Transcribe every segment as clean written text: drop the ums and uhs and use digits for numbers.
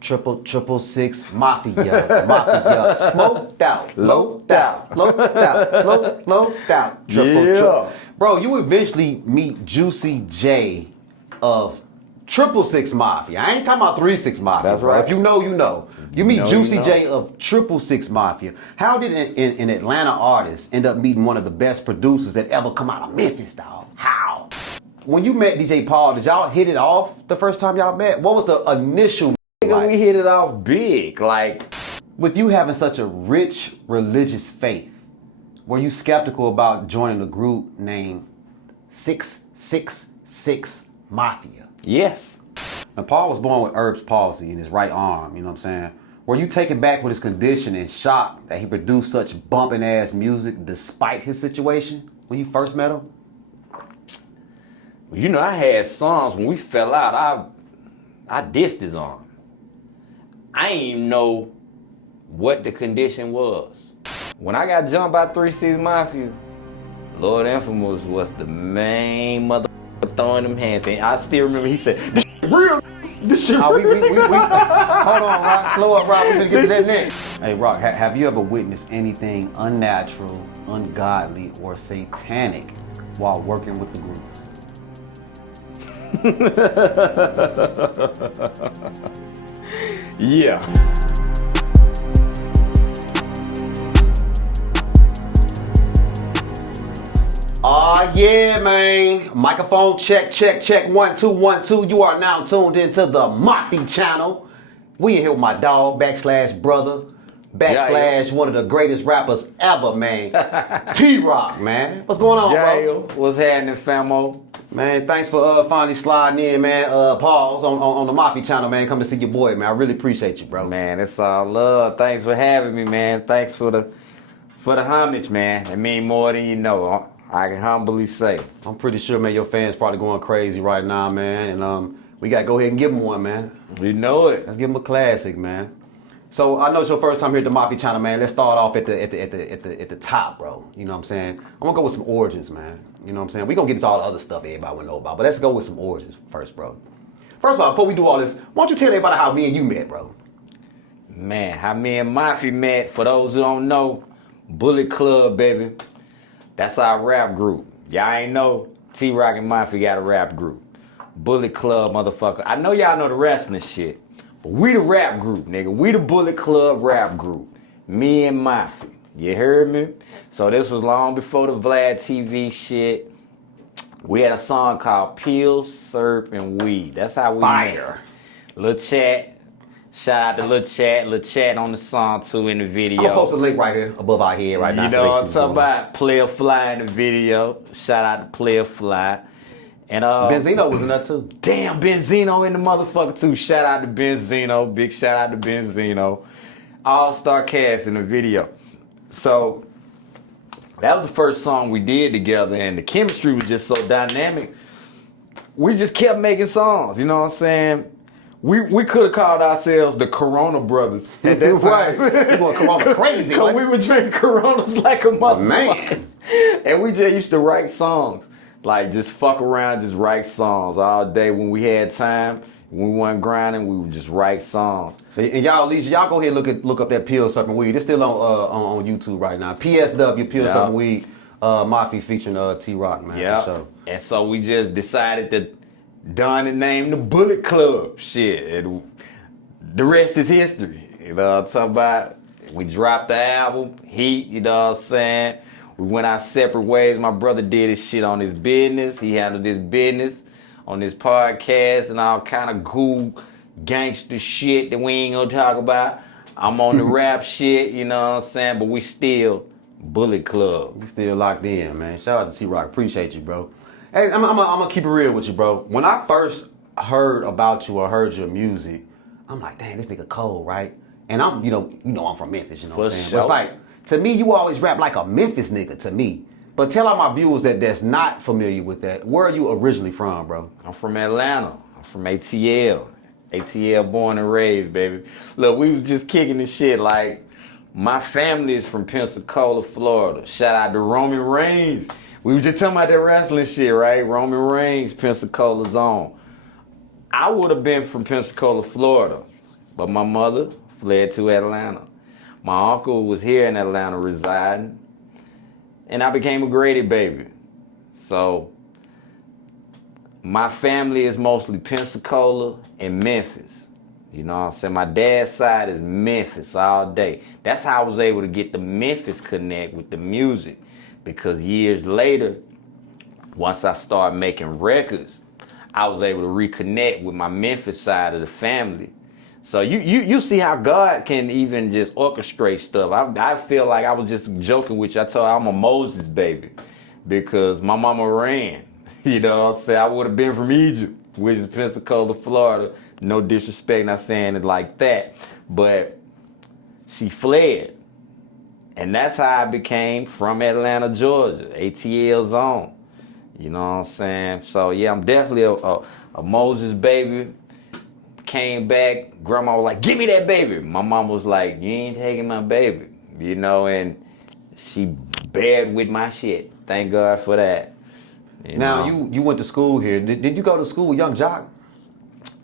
Triple six Mafia, Mafia, smoked out, loped out, loped out, loped out, triple. Bro, you eventually meet Juicy J of 666 Mafia. I ain't talking about 3-6 Mafia. That's bro. right. If you know, you know. You meet Juicy J of 666 Mafia. How did an Atlanta artist end up meeting one of the best producers that ever come out of Memphis, dog? How? When you met DJ Paul, did y'all hit it off the first time y'all met? What was the initial? We hit it off big, like. With you having such a rich religious faith, were you skeptical about joining a group named 666 Mafia? Yes. Now, Paul was born with Erb's palsy in his right arm, you know what I'm saying? Were you taken back with his condition and shocked that he produced such bumping ass music despite his situation when you first met him? You know, I had songs when we fell out, I dissed his arm. I didn't even know what the condition was. When I got jumped by 3-6 Mafia, Lord Infamous was the main motherfucker throwing them hand things. I still remember he said, "This shit real. This shit real." Hold on, Rock. Slow up, Rock. We're gonna get to that next. Hey, Rock, have you ever witnessed anything unnatural, ungodly, or satanic while working with the group? Yeah. Yeah, man. Microphone check, 1 2 1 2. You are now tuned into the Mafi channel. We in here with my dog, brother, one of the greatest rappers ever, man. T-Rock, man. What's going on, bro? What's happening, famo? Man, thanks for finally sliding in, man. Pause on the Mafi channel, man. Come to see your boy, man. I really appreciate you, bro. Man, it's all love. Thanks for having me, man. Thanks for the homage, man. It means more than you know. I can humbly say. I'm pretty sure, man, your fans probably going crazy right now, man. And we got to go ahead and give them one, man. You know it. Let's give them a classic, man. So I know it's your first time here at the Mafi channel, man. Let's start off at the top, bro. You know what I'm saying? I'm gonna go with some origins, man. You know what I'm saying? We gonna get into all the other stuff everybody will know about, but let's go with some origins first, bro. First of all, before we do all this, why don't you tell everybody how me and you met, bro? Man, how me and Mafi met, for those who don't know, Bullet Club, baby. That's our rap group. Y'all ain't know, T-Rock and Mafi got a rap group. Bullet Club, motherfucker. I know y'all know the wrestling shit, but we the rap group, nigga. We the Bullet Club rap group. Me and Mafi. You heard me? So this was long before the Vlad TV shit. We had a song called Pills, Syrup, and Weed. That's how we met. Lil Chat. Shout out to Lil Chat on the song too in the video. I'll post a link right here above our head right now. You know what I'm talking about? Player Fly in the video. Shout out to Player Fly. And Benzino was in there too. Damn, Benzino in the motherfucker too. Shout out to Benzino. Big shout out to Benzino. All-star cast in the video. So that was the first song we did together, and the chemistry was just so dynamic. We just kept making songs, you know what I'm saying? We could have called ourselves the Corona Brothers at that time. Right. We were Corona crazy. Because we would drink Coronas like a motherfucker. Man. And we just used to write songs. Like, just fuck around, just write songs all day when we had time. When we wasn't grinding, we would just write songs. So, and y'all go ahead and look up that Pill Something Weed. It's still on YouTube right now. PSW, Pill Something Weed, Mafi featuring T-Rock, man. Yeah. For sure. And so we just decided to don the name the Bullet Club. Shit. And the rest is history. You know what I'm talking about? We dropped the album, Heat, you know what I'm saying? We went our separate ways. My brother did his shit on his business. He handled his business on his podcast and all kind of cool gangster shit that we ain't gonna talk about. I'm on the rap shit, you know what I'm saying? But we still Bullet Club. We still locked in, man. Shout out to T-Rock. Appreciate you, bro. Hey, I'm gonna keep it real with you, bro. When I first heard about you or heard your music, I'm like, damn, this nigga cold, right? And I'm, you know I'm from Memphis, you know what I'm saying? Sure. But it's like, to me, you always rap like a Memphis nigga to me. But tell all my viewers that's not familiar with that, where are you originally from, bro? I'm from Atlanta. I'm from ATL. ATL born and raised, baby. Look, we was just kicking the shit. Like, my family is from Pensacola, Florida. Shout out to Roman Reigns. We was just talking about that wrestling shit, right? Roman Reigns, Pensacola's on. I would have been from Pensacola, Florida, but my mother fled to Atlanta. My uncle was here in Atlanta residing, and I became a Grady baby. So my family is mostly Pensacola and Memphis. You know what I'm saying? My dad's side is Memphis all day. That's how I was able to get the Memphis connect with the music. Because years later, once I started making records, I was able to reconnect with my Memphis side of the family. So you see how God can even just orchestrate stuff. I feel like I was just joking with you. I told you I'm a Moses baby because my mama ran. You know what I'm saying? I would have been from Egypt, which is Pensacola, Florida. No disrespect, not saying it like that. But she fled. And that's how I became from Atlanta, Georgia, ATL zone. You know what I'm saying? So yeah, I'm definitely a Moses baby. Came back, grandma was like, give me that baby. My mom was like, you ain't taking my baby. You know, and she bared with my shit. Thank God for that. Now, you went to school here. Did you go to school with Young Jock?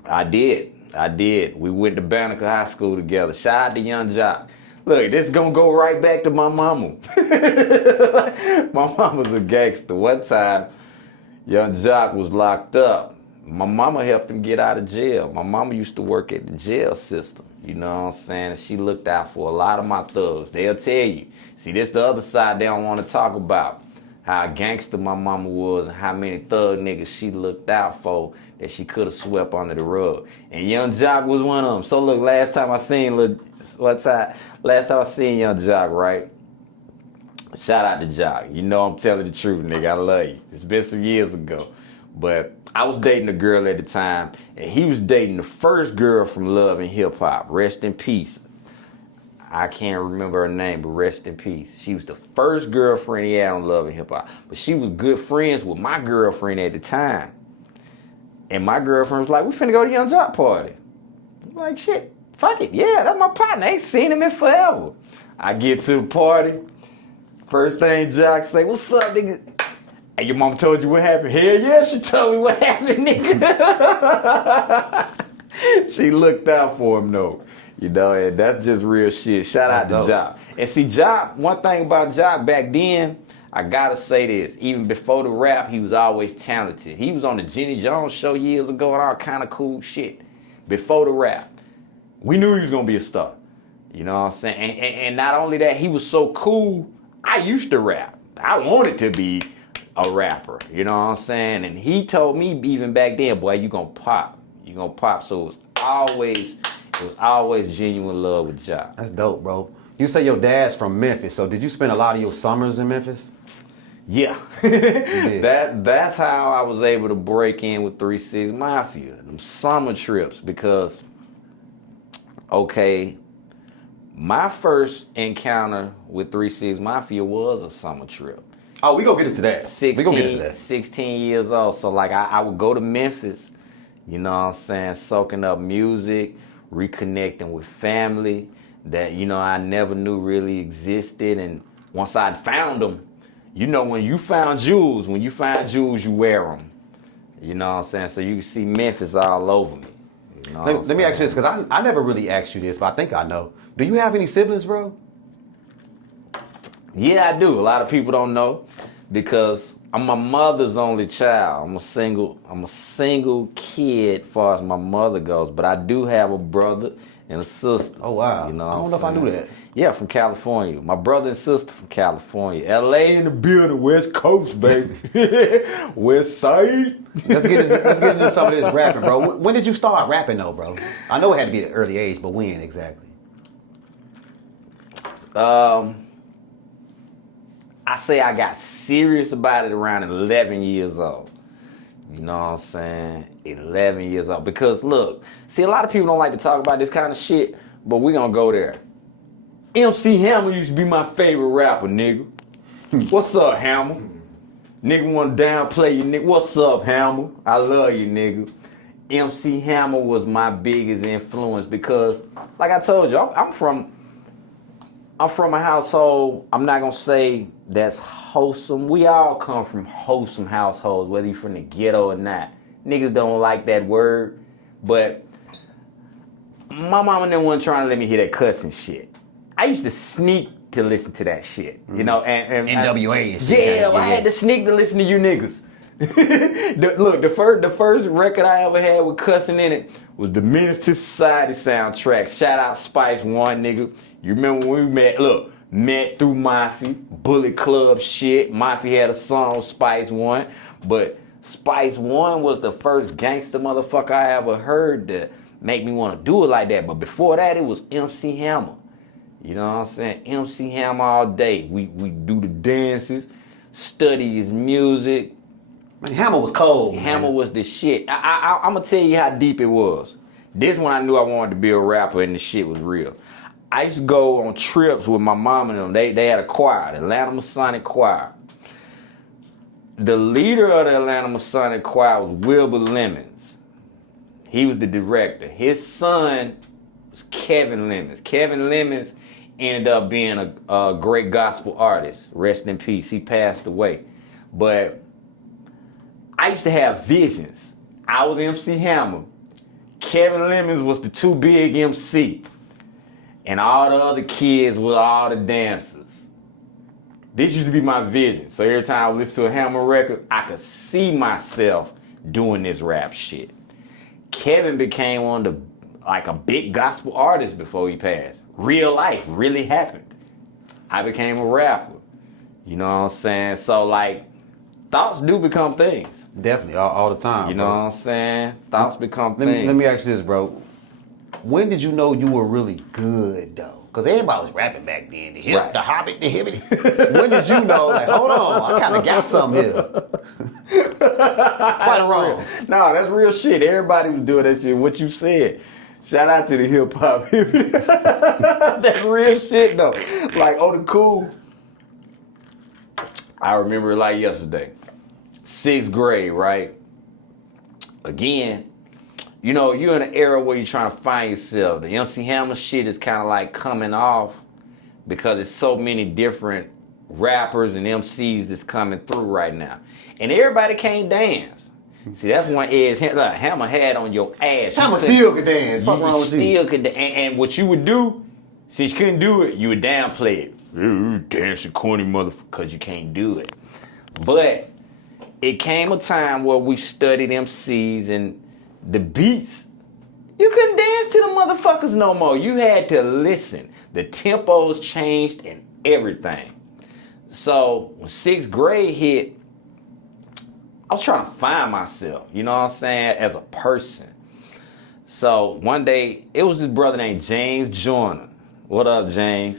I did. We went to Banneker High School together. Shout out to Young Jock. Look, this is gonna go right back to my mama. My mama's a gangster. One time, Young Jock was locked up. My mama helped him get out of jail. My mama used to work at the jail system. You know what I'm saying? She looked out for a lot of my thugs. They'll tell you. See, this the other side they don't want to talk about. How gangster my mama was and how many thug niggas she looked out for that she could have swept under the rug. And Young Jock was one of them. So look, last time I seen Young Jock, right? Shout out to Jock. You know I'm telling the truth, nigga. I love you. It's been some years ago. But I was dating a girl at the time, and he was dating the first girl from Love and Hip Hop. Rest in peace. I can't remember her name, but rest in peace. She was the first girlfriend he had on Love and Hip Hop. But she was good friends with my girlfriend at the time. And my girlfriend was like, we finna go to Young Jock party. I'm like, shit, fuck it. Yeah, that's my partner. I ain't seen him in forever. I get to the party. First thing Jock say, what's up, nigga? Hey, your mama told you what happened? Hell yeah, she told me what happened, nigga. She looked out for him, though. You know, and that's just real shit. Shout out to Jock. And see, Jock, one thing about Jock back then, I gotta say this. Even before the rap, he was always talented. He was on the Jenny Jones show years ago and all kind of cool shit. Before the rap, we knew he was gonna be a star. You know what I'm saying? And not only that, he was so cool, I used to rap. I wanted to be a rapper, you know what I'm saying? And he told me even back then, boy, you gonna pop. You gonna pop. So it was always genuine love with Jock. That's dope, bro. You say your dad's from Memphis, so did you spend a lot of your summers in Memphis? Yeah. That's how I was able to break in with 3 6 Mafia, them summer trips, because, okay, my first encounter with 3 6 Mafia was a summer trip. Oh, we gonna get into that. 16 years old. So like I would go to Memphis, you know what I'm saying, soaking up music, reconnecting with family that, you know, I never knew really existed. And once I found them, you know, when you find jewels, you wear them. You know what I'm saying? So you can see Memphis all over me. You know let me ask you this, because I never really asked you this, but I think I know. Do you have any siblings, bro? Yeah, I do. A lot of people don't know because I'm my mother's only child. I'm a single kid as far as my mother goes, but I do have a brother and a sister. Oh, wow. You know I don't know if I knew that. Yeah, from California. My brother and sister from California. LA in the building, West Coast, baby. West Side. Let's get into some of this rapping, bro. When did you start rapping, though, bro? I know it had to be at an early age, but when exactly? I say I got serious about it around 11 years old. You know what I'm saying? 11 years old. Because look, see, a lot of people don't like to talk about this kind of shit, but we gonna go there. MC Hammer used to be my favorite rapper, nigga. What's up, Hammer? Nigga wanna downplay you, nigga. What's up, Hammer? I love you, nigga. MC Hammer was my biggest influence because, like I told you, I'm from a household, I'm not gonna say that's wholesome. We all come from wholesome households, whether you're from the ghetto or not. Niggas don't like that word, but my mama didn't want trying to let me hear that cussing shit. I used to sneak to listen to that shit, you know, and NWA and shit. Yeah, I had to sneak to listen to you niggas. the first record I ever had with cussing in it was the Menace to Society soundtrack. Shout out Spice One, nigga. You remember when we met? Look, met through Mafi, Bullet Club shit. Mafi had a song, Spice One, but Spice One was the first gangster motherfucker I ever heard that make me want to do it like that. But before that, it was MC Hammer. You know what I'm saying? MC Hammer all day. We do the dances, study his music. Man, Hammer was cold. Hammer was the shit. I'm gonna tell you how deep it was. This when I knew I wanted to be a rapper and the shit was real. I used to go on trips with my mom and them. They had a choir, the Atlanta Masonic Choir. The leader of the Atlanta Masonic Choir was Wilbur Lemons. He was the director. His son was Kevin Lemons. Kevin Lemons ended up being a great gospel artist. Rest in peace. He passed away. But I used to have visions. I was MC Hammer. Kevin Lemons was the too big MC. And all the other kids were all the dancers. This used to be my vision. So every time I would listen to a Hammer record, I could see myself doing this rap shit. Kevin became one of the, like a big gospel artist before he passed. Real life really happened. I became a rapper. You know what I'm saying? So like, thoughts do become things. Definitely, all the time. You know what I'm saying? Thoughts become things. Let me ask you this, bro. When did you know you were really good, though? Because everybody was rapping back then. The hip, Right. the hobbit, the hibbity. When did you know, like, hold on, I kind of got something here. Right or wrong? No, that's real shit. Everybody was doing that shit. What you said. Shout out to the hip hop. That's real shit, though. Like, oh, the cool. I remember it like yesterday. 6th grade, right? Again, you know, you're in an era where you're trying to find yourself. The MC Hammer shit is kind of like coming off because there's so many different rappers and MCs that's coming through right now. And everybody can't dance. See, that's one edge Hammer had on your ass. Hammer still could dance. Fuck wrong with you? Still could dance. And what you would do, since you couldn't do it, you would downplay it. Ooh, dancing corny motherfucker, because you can't do it. But it came a time where we studied MCs and the beats. You couldn't dance to the motherfuckers no more. You had to listen. The tempos changed and everything. So when 6th grade hit, I was trying to find myself, you know what I'm saying, as a person. So one day, it was this brother named James Joyner. What up, James?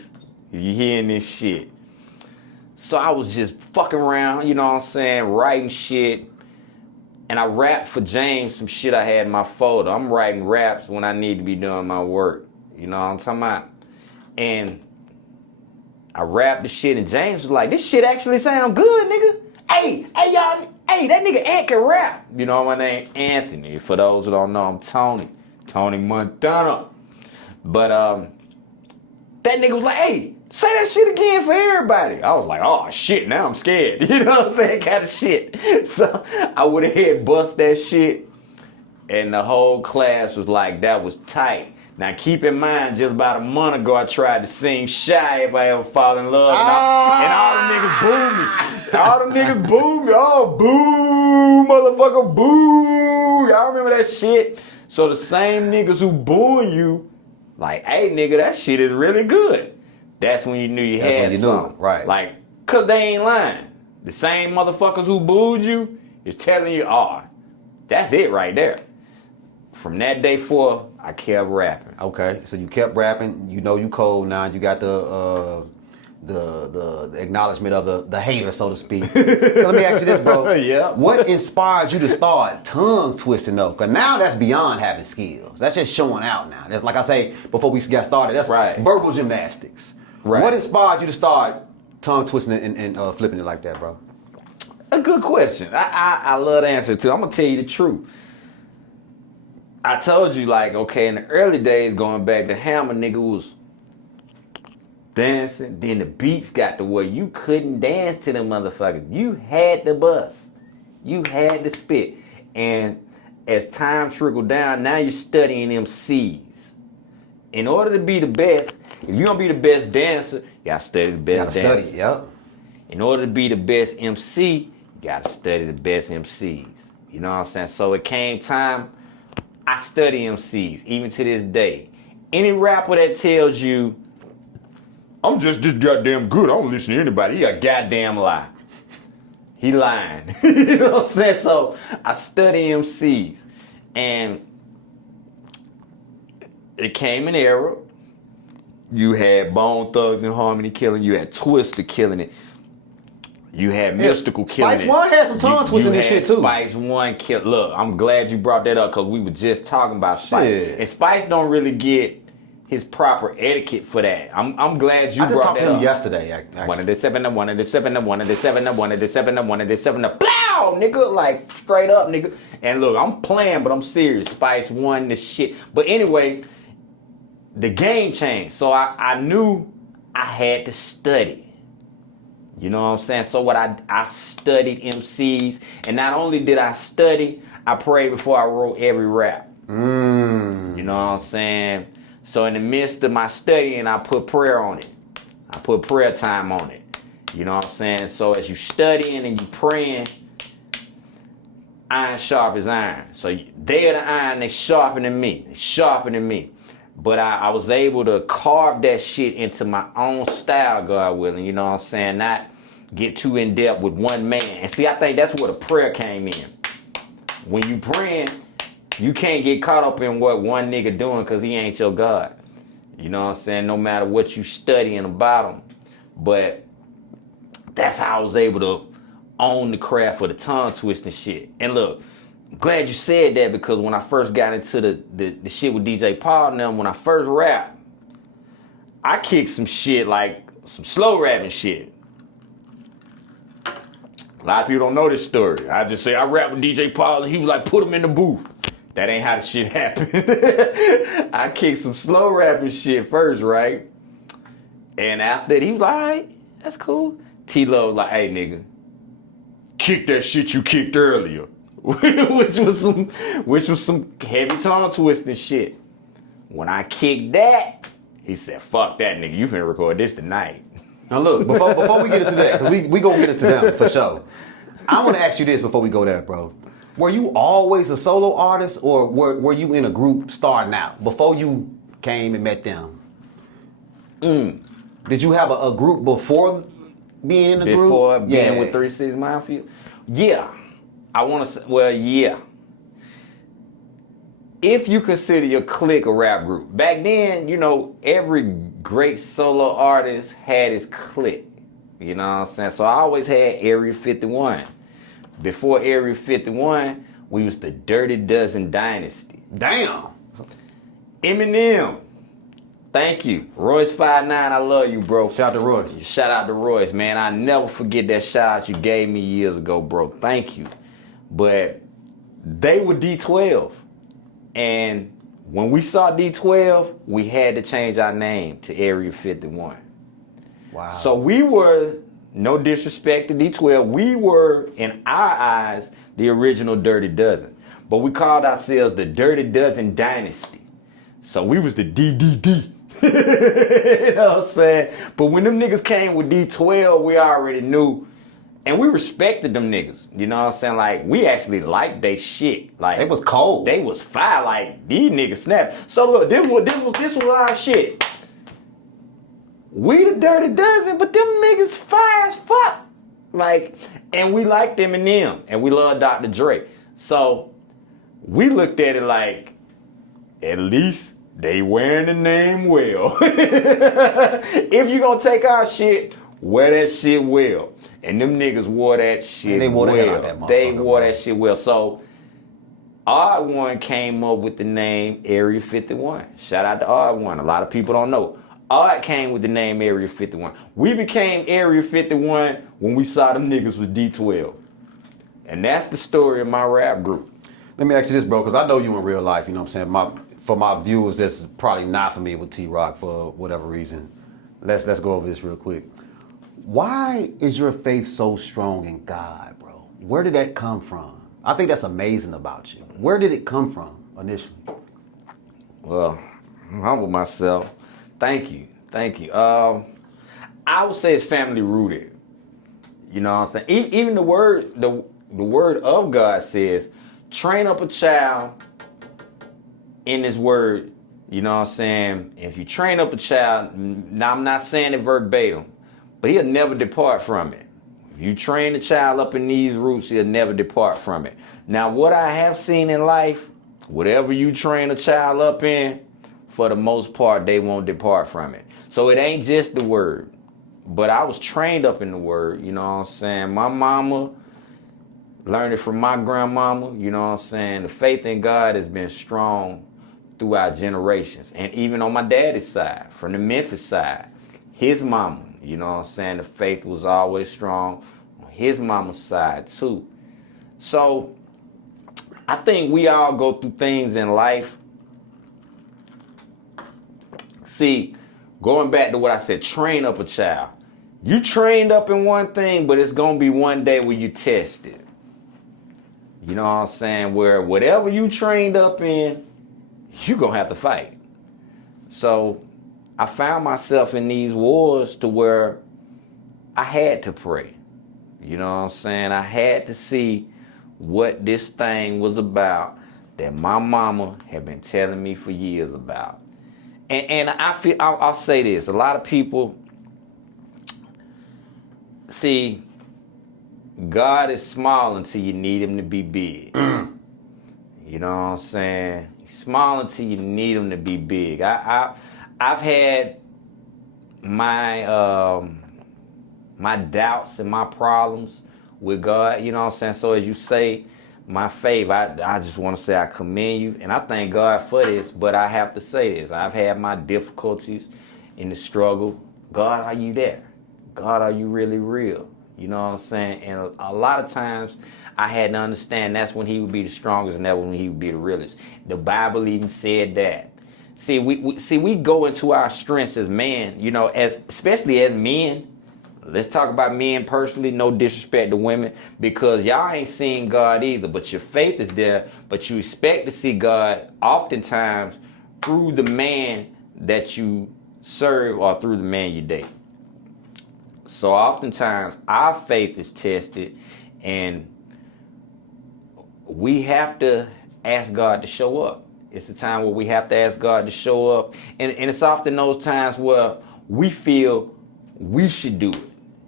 You hearing this shit? So I was just fucking around, you know what I'm saying, writing shit. And I rapped for James some shit I had in my folder. I'm writing raps when I need to be doing my work. You know what I'm talking about? And I rapped the shit and James was like, this shit actually sound good, nigga. Hey, y'all, hey, that nigga Ant can rap. You know my name? Anthony. For those who don't know, I'm Tony Montana. But that nigga was like, hey, say that shit again for everybody. I was like, oh shit, now I'm scared. You know what I'm saying? Kind of shit. So I went ahead and bust that shit. And the whole class was like, that was tight. Now keep in mind, just about a month ago, I tried to sing Shy If I Ever Fall in Love. And all the niggas booed me. All the niggas booed me. Oh, boo, motherfucker, boo. Y'all remember that shit? So the same niggas who booing you, like, hey, nigga, that shit is really good. That's when you knew you had something. Right. Like, cause they ain't lying. The same motherfuckers who booed you is telling you, oh, that's it right there. From that day forth, I kept rapping. Okay, so you kept rapping. You know you cold now. You got the acknowledgement of the hater, so to speak. So let me ask you this, bro. Yeah. What inspired you to start tongue twisting though? Because now that's beyond having skills. That's just showing out now. That's like I say before we got started. That's right. Verbal gymnastics. Right. What inspired you to start tongue twisting and flipping it like that, bro? A good question. I love the answer too. I'm gonna tell you the truth. I told you, like, okay, in the early days, going back to Hammer, nigga was dancing. Then the beats got to where you couldn't dance to them motherfuckers. You had to bust. You had to spit. And as time trickled down, now you're studying MCs. in order to be the best, if you're gonna be the best dancer, you gotta study the best dancers. Yep. In order to be the best MC, you gotta study the best MCs. You know what I'm saying? So it came time, I study MCs, even to this day. Any rapper that tells you, I'm just this goddamn good, I don't listen to anybody, he a goddamn lie. He lying. You know what I'm saying? So I study MCs. And it came an era. You had Bone Thugs and Harmony killing, you had Twister killing it. You had Mystical killing it. Spice One had some tongue twisting this shit too. Spice One kill. Look, I'm glad you brought that up because we were just talking about Spice. Shit. And Spice don't really get his proper etiquette for that. I'm glad you brought that up. I just talked to him yesterday. Actually. One of the seven, one of the seven, one of the seven, one of the seven, one of the seven, blow, nigga, like straight up, nigga. And look, I'm playing, but I'm serious. Spice won the shit. But anyway, the game changed. So I knew I had to study. You know what I'm saying? So what I studied MCs, and not only did I study, I prayed before I wrote every rap. You know what I'm saying? So in the midst of my studying, I put prayer on it. I put prayer time on it. You know what I'm saying? So as you studying and you praying, iron sharp as iron. So they are the iron, they sharpening me. They sharpening me. But I was able to carve that shit into my own style, God willing. You know what I'm saying? Not get too in depth with one man. And see, I think that's where the prayer came in. When you praying, you can't get caught up in what one nigga doing because he ain't your God. You know what I'm saying? No matter what you studying about him. But that's how I was able to own the craft for the tongue twisting shit. And look, I'm glad you said that because when I first got into the shit with DJ Paul and them, when I first rapped, I kicked some shit like some slow rapping shit. A lot of people don't know this story. I just say I rapped with DJ Paul and he was like, put him in the booth. That ain't how the shit happened. I kicked some slow rapping shit first, right? And after that, he was like, all right, that's cool. T-Lo was like, hey, nigga, kick that shit you kicked earlier. which was some heavy tongue twisting shit. When I kicked that, he said, fuck that, nigga, you finna record this tonight. Now look, before we get into that, because we gonna get into them for sure. I want to ask you this before we go there, bro. Were you always a solo artist, or were you in a group starting out before you came and met them? Did you have a group before being in the group? Before being with 3 6 Mafia? Yeah. I want to say, well, yeah. If you consider your clique a rap group. Back then, you know, every great solo artist had his clique. You know what I'm saying? So I always had Area 51. Before Area 51, we was the Dirty Dozen Dynasty. Damn. Eminem. Thank you. Royce 5'9", I love you, bro. Shout out to Royce. Shout out to Royce, man. I never forget that shout out you gave me years ago, bro. Thank you. But they were D12. And when we saw D12, we had to change our name to Area 51. Wow. So we were, no disrespect to D12, we were, in our eyes, the original Dirty Dozen. But we called ourselves the Dirty Dozen Dynasty. So we was the DDD. You know what I'm saying? But when them niggas came with D12, we already knew. And we respected them niggas. You know what I'm saying? Like, we actually liked they shit. Like, they was cold. They was fire. Like, these niggas snap. So look, this was our shit. We the Dirty Dozen, but them niggas fire as fuck. Like, and we liked Eminem, and we loved Dr. Dre. So we looked at it like, at least they wearing the name well. If you gonna take our shit, wear that shit well. And them niggas wore that shit and they wore well. The hell out that motherfucker, they wore bro. that shit well. So Odd One came up with the name Area 51. Shout out to Odd One. A lot of people don't know. Odd came with the name Area 51. We became Area 51 when we saw them niggas with D12. And that's the story of my rap group. Let me ask you this, bro, because I know you in real life, you know what I'm saying? For my viewers that's probably not familiar with T-Rock for whatever reason, let's go over this real quick. Why is your faith so strong in God, bro? Where did that come from? I think that's amazing about you. Where did it come from initially? Well, Humble myself. Thank you. I would say it's family rooted. You know what I'm saying? Even the word of God says, train up a child in His word. You know what I'm saying? If you train up a child, now I'm not saying it verbatim, but he'll never depart from it. If you train the child up in these roots, he'll never depart from it. Now, what I have seen in life, whatever you train a child up in, for the most part, they won't depart from it. So it ain't just the word. But I was trained up in the word, you know what I'm saying? My mama learned it from my grandmama, you know what I'm saying? The faith in God has been strong throughout generations. And even on my daddy's side, from the Memphis side, his mama, you know what I'm saying? The faith was always strong on his mama's side too. So I think we all go through things in life. See, going back to what I said, train up a child. You trained up in one thing, but it's going to be one day where you test it. You know what I'm saying? Where whatever you trained up in, you're going to have to fight. So I found myself in these wars to where I had to pray. You know what I'm saying? I had to see what this thing was about that my mama had been telling me for years about. And I'll say this. A lot of people, see, God is small until you need Him to be big. You know what I'm saying? He's small until you need Him to be big. I've had my my doubts and my problems with God. You know what I'm saying? So as you say, my faith, I just want to say I commend you. And I thank God for this. But I have to say this. I've had my difficulties in the struggle. God, are you there? God, are you really real? You know what I'm saying? And a lot of times I had to understand that's when He would be the strongest and that's when He would be the realest. The Bible even said that. See, we go into our strengths as men, you know, especially as men. Let's talk about men personally, no disrespect to women, because y'all ain't seeing God either, but your faith is there, but you expect to see God oftentimes through the man that you serve or through the man you date. So oftentimes our faith is tested and we have to ask God to show up. It's a time where we have to ask God to show up. And it's often those times where we feel we should do it.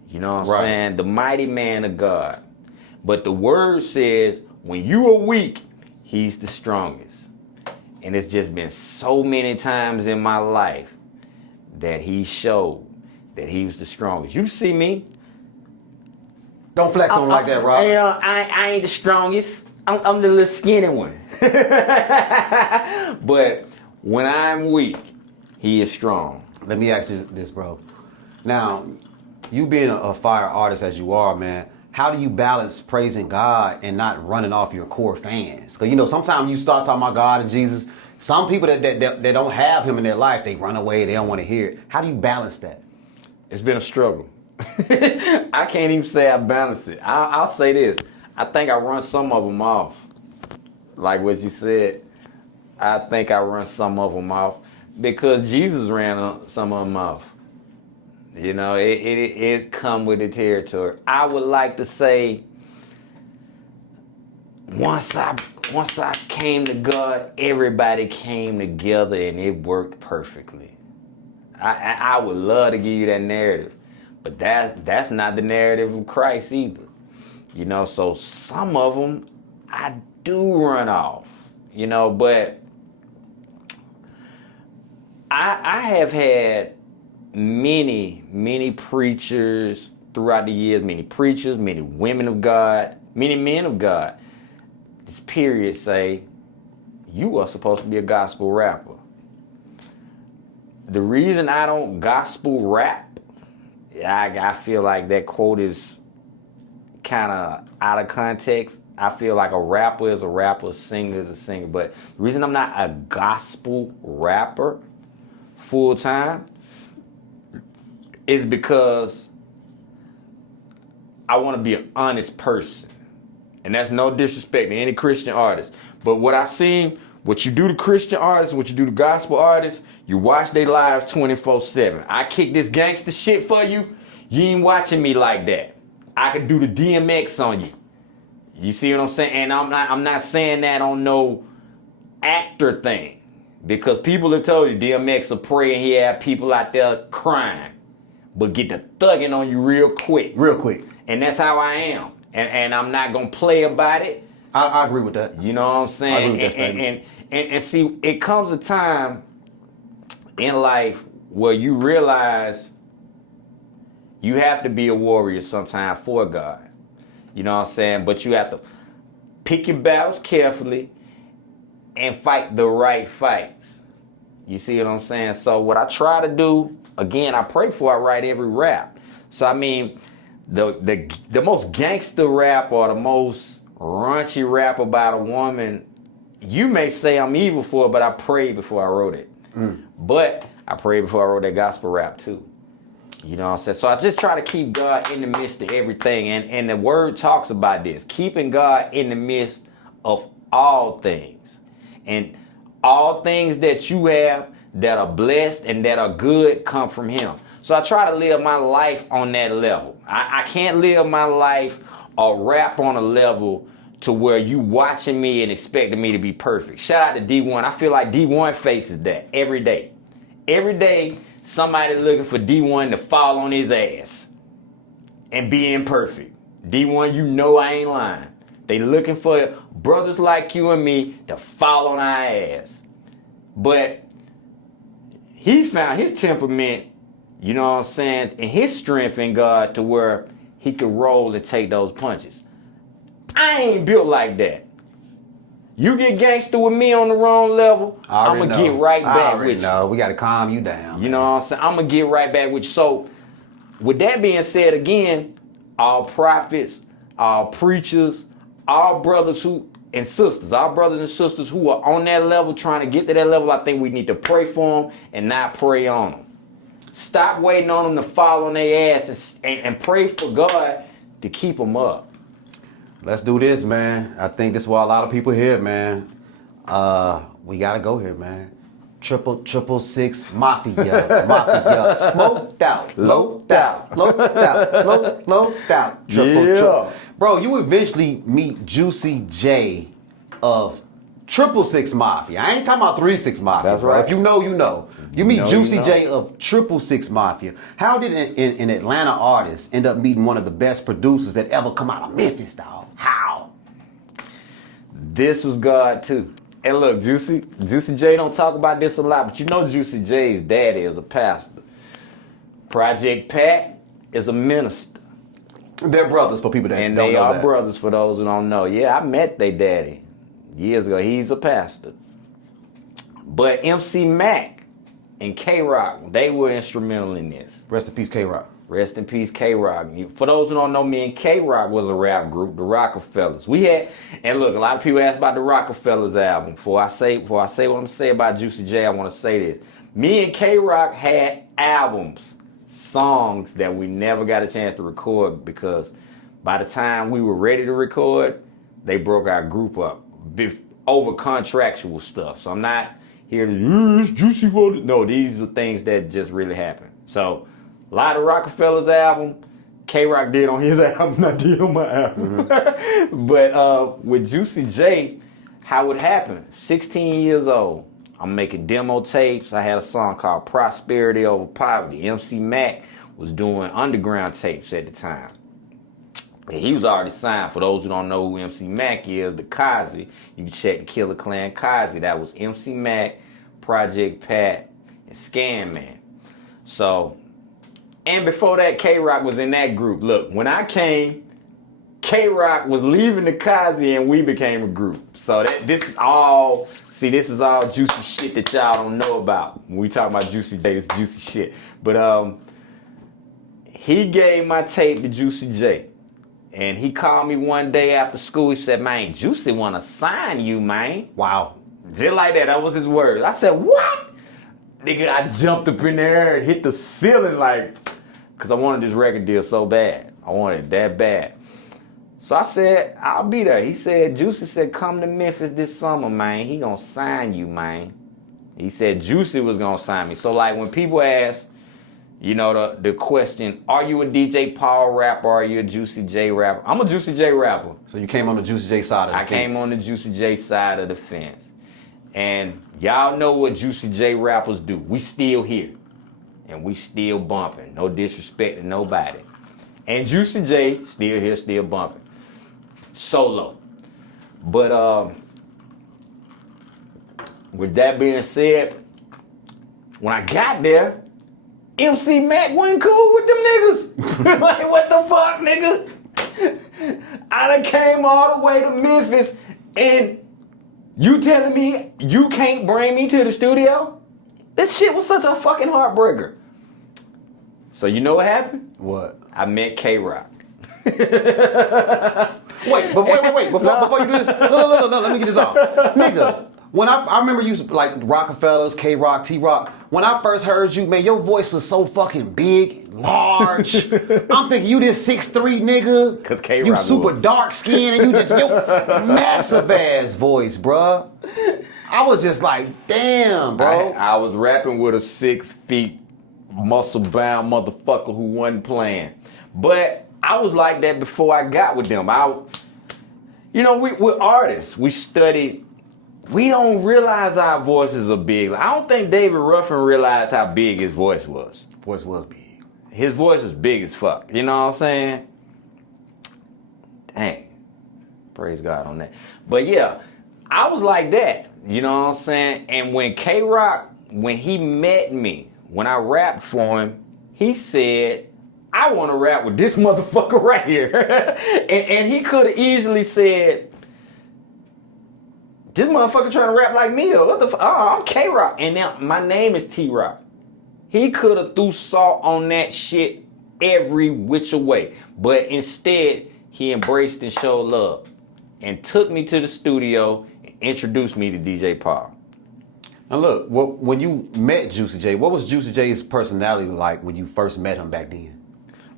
You know what I'm saying? The mighty man of God. But the word says when you are weak, He's the strongest. And it's just been so many times in my life that He showed that He was the strongest. You see me. Don't flex on like that, Rob. You know, I ain't the strongest. I'm the little skinny one. But when I'm weak, He is strong. Let me ask you this, bro. Now, you being a fire artist as you are, man, how do you balance praising God and not running off your core fans? Because, you know, sometimes you start talking about God and Jesus. Some people that don't have Him in their life, they run away. They don't want to hear it. How do you balance that? It's been a struggle. I can't even say I balance it. I'll say this. I think I run some of them off. Like what you said, I think I run some of them off because Jesus ran some of them off. You know, it come with the territory. I would like to say, once I came to God, everybody came together and it worked perfectly. I would love to give you that narrative, but that's not the narrative of Christ either. You know, so some of them I do run off. You know, but I have had many preachers throughout the years, many preachers, many women of God, many men of God, this period say, you are supposed to be a gospel rapper. The reason I don't gospel rap, I feel like that quote is kind of out of context. I feel like a rapper is a rapper, a singer is a singer. But the reason I'm not a gospel rapper full time is because I want to be an honest person. And that's no disrespect to any Christian artist. But what I've seen what you do to Christian artists, what you do to gospel artists, you watch their lives 24/7. I kick this gangster shit for you, you ain't watching me like that. I could do the DMX on you. You see what I'm saying? And I'm not saying that on no actor thing. Because people have told you DMX will pray and he have people out there crying. But get the thugging on you real quick. Real quick. And that's how I am. And I'm not going to play about it. I agree with that. You know what I'm saying? I agree with that statement. And see, it comes a time in life where you realize you have to be a warrior sometime for God. You know what I'm saying? But you have to pick your battles carefully and fight the right fights. You see what I'm saying? So what I try to do, again, I pray before I write every rap. So I mean, the most gangster rap or the most raunchy rap about a woman, you may say I'm evil for it, but I prayed before I wrote it. But I prayed before I wrote that gospel rap too. You know what I'm saying? So I just try to keep God in the midst of everything. And the word talks about this, keeping God in the midst of all things. And all things that you have that are blessed and that are good come from him. So I try to live my life on that level. I can't live my life or rap on a level to where you watching me and expecting me to be perfect. Shout out to D1. I feel like D1 faces that every day. Every day, somebody looking for D1 to fall on his ass and be imperfect. D1, you know I ain't lying. They looking for brothers like you and me to fall on our ass. But he's found his temperament, you know what I'm saying, and his strength in God to where he could roll and take those punches. I ain't built like that. You get gangster with me on the wrong level, I'm going to get right back with you. No, we got to calm you down. You know what I'm saying? I'm going to get right back with you. So, with that being said, again, all prophets, all preachers, all brothers and sisters who are on that level, trying to get to that level, I think we need to pray for them and not pray on them. Stop waiting on them to fall on their ass and pray for God to keep them up. Let's do this, man. I think this is why a lot of people here, man. We gotta go here, man. 666 Mafia, Mafia, smoked out, loped out, loped out, loped out. Triple. Bro, you eventually meet Juicy J of 666 Mafia. I ain't talking about 36 Mafia. That's bro. right. If you know, you know. You meet Juicy you know. J of 666 Mafia. How did an Atlanta artist end up meeting one of the best producers that ever come out of Memphis, dog? How? This was God too. And look, Juicy J don't talk about this a lot, but you know Juicy J's daddy is a pastor. Project Pat is a minister. They're brothers for people that And don't they know are that. brothers for those who don't know. Yeah, I met their daddy years ago. He's a pastor. But MC Mac and K-Rock, they were instrumental in this. Rest in peace, K-Rock. Rest in peace, K-Rock. For those who don't know, me and K-Rock was a rap group, the Rockefellers. We had, and look, a lot of people ask about the Rockefellers album. Before I say what I'm gonna say about Juicy J, I want to say this. Me and K-Rock had albums, songs that we never got a chance to record because by the time we were ready to record, they broke our group up over contractual stuff. So I'm not here to, it's Juicy for the... No, these are things that just really happened. So, a lot of Rockefellers album, K-Rock did on his album, I did on my album. Mm-hmm. But with Juicy J, how it happened, 16 years old, I'm making demo tapes. I had a song called Prosperity Over Poverty. MC Mac was doing underground tapes at the time. And he was already signed. For those who don't know who MC Mac is, the Kazi, you can check the Killer Clan Kazi. That was MC Mac, Project Pat, and Scan Man. So, and before that, K-Rock was in that group. Look, when I came, K-Rock was leaving the Kazi and we became a group. So this is all juicy shit that y'all don't know about. When we talk about Juicy J, it's juicy shit. But he gave my tape to Juicy J. And he called me one day after school. He said, man, Juicy want to sign you, man. Wow. Just like that. That was his word. I said, what? Nigga, I jumped up in the air and hit the ceiling like, because I wanted this record deal so bad. I wanted it that bad. So I said, I'll be there. He said, Juicy said, come to Memphis this summer, man. He gonna sign you, man. He said Juicy was gonna sign me. So like when people ask, you know, the question, are you a DJ Paul rapper or are you a Juicy J rapper? I'm a Juicy J rapper. So you came on the Juicy J side of the fence. I came on the Juicy J side of the fence. And y'all know what Juicy J rappers do. We still here. And we still bumping. No disrespect to nobody. And Juicy J still here, still bumping. Solo. But with that being said, when I got there, MC Mac wasn't cool with them niggas. Like, what the fuck, nigga? I done came all the way to Memphis and you telling me you can't bring me to the studio? This shit was such a fucking heartbreaker. So you know what happened? What? I met K-Rock. Wait. Before you do this, no, let me get this off. Nigga, when I remember you like Rockefellers, K-Rock, T-Rock. When I first heard you, man, your voice was so fucking big, large. I'm thinking you this 6'3" nigga. Cause K-Rock you super was. dark skinned and you just your massive ass voice, bruh. I was just like, damn, bro. I was rapping with a 6 feet muscle bound motherfucker who wasn't playing. But I was like that before I got with them. We're artists. We study. We don't realize our voices are big. I don't think David Ruffin realized how big his voice was. Voice was big. His voice was big as fuck. You know what I'm saying? Dang. Praise God on that. But yeah, I was like that. You know what I'm saying? And when K-Rock, when he met me, when I rapped for him, he said, I want to rap with this motherfucker right here. and he could have easily said, this motherfucker trying to rap like me though. What the fuck? Oh, I'm K-Rock. And now my name is T-Rock. He could have threw salt on that shit every which way. But instead, he embraced and showed love. And took me to the studio and introduced me to DJ Paul. Now look, when you met Juicy J, what was Juicy J's personality like when you first met him back then?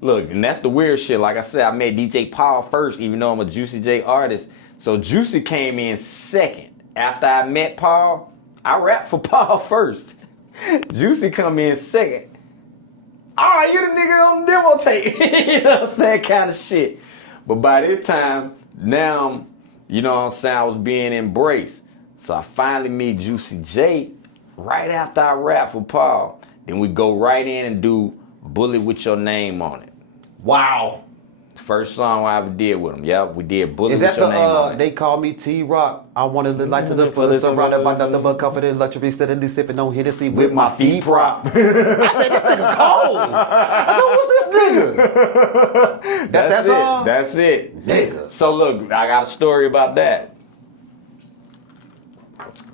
Look, and that's the weird shit. Like I said, I met DJ Paul first, even though I'm a Juicy J artist. So Juicy came in second. After I met Paul, I rapped for Paul first. Juicy come in second. Oh, you the nigga on demo tape. You know what I'm saying? Kind of shit. But by this time, now, you know what I'm saying, I was being embraced. So I finally meet Juicy J right after I rap for Paul. Then we go right in and do Bullet with Your Name on it. Wow. First song I ever did with him. Yep, we did Bullet Is with that Your Name on it. They call me T-Rock. I wanted the light to the fullest, surrounded by nothing but confident luxury, steadily sipping on Hennessy with my feet prop. I said, this nigga cold. I said, what's this nigga? That's that song? That's it. Nigga. So look, I got a story about that.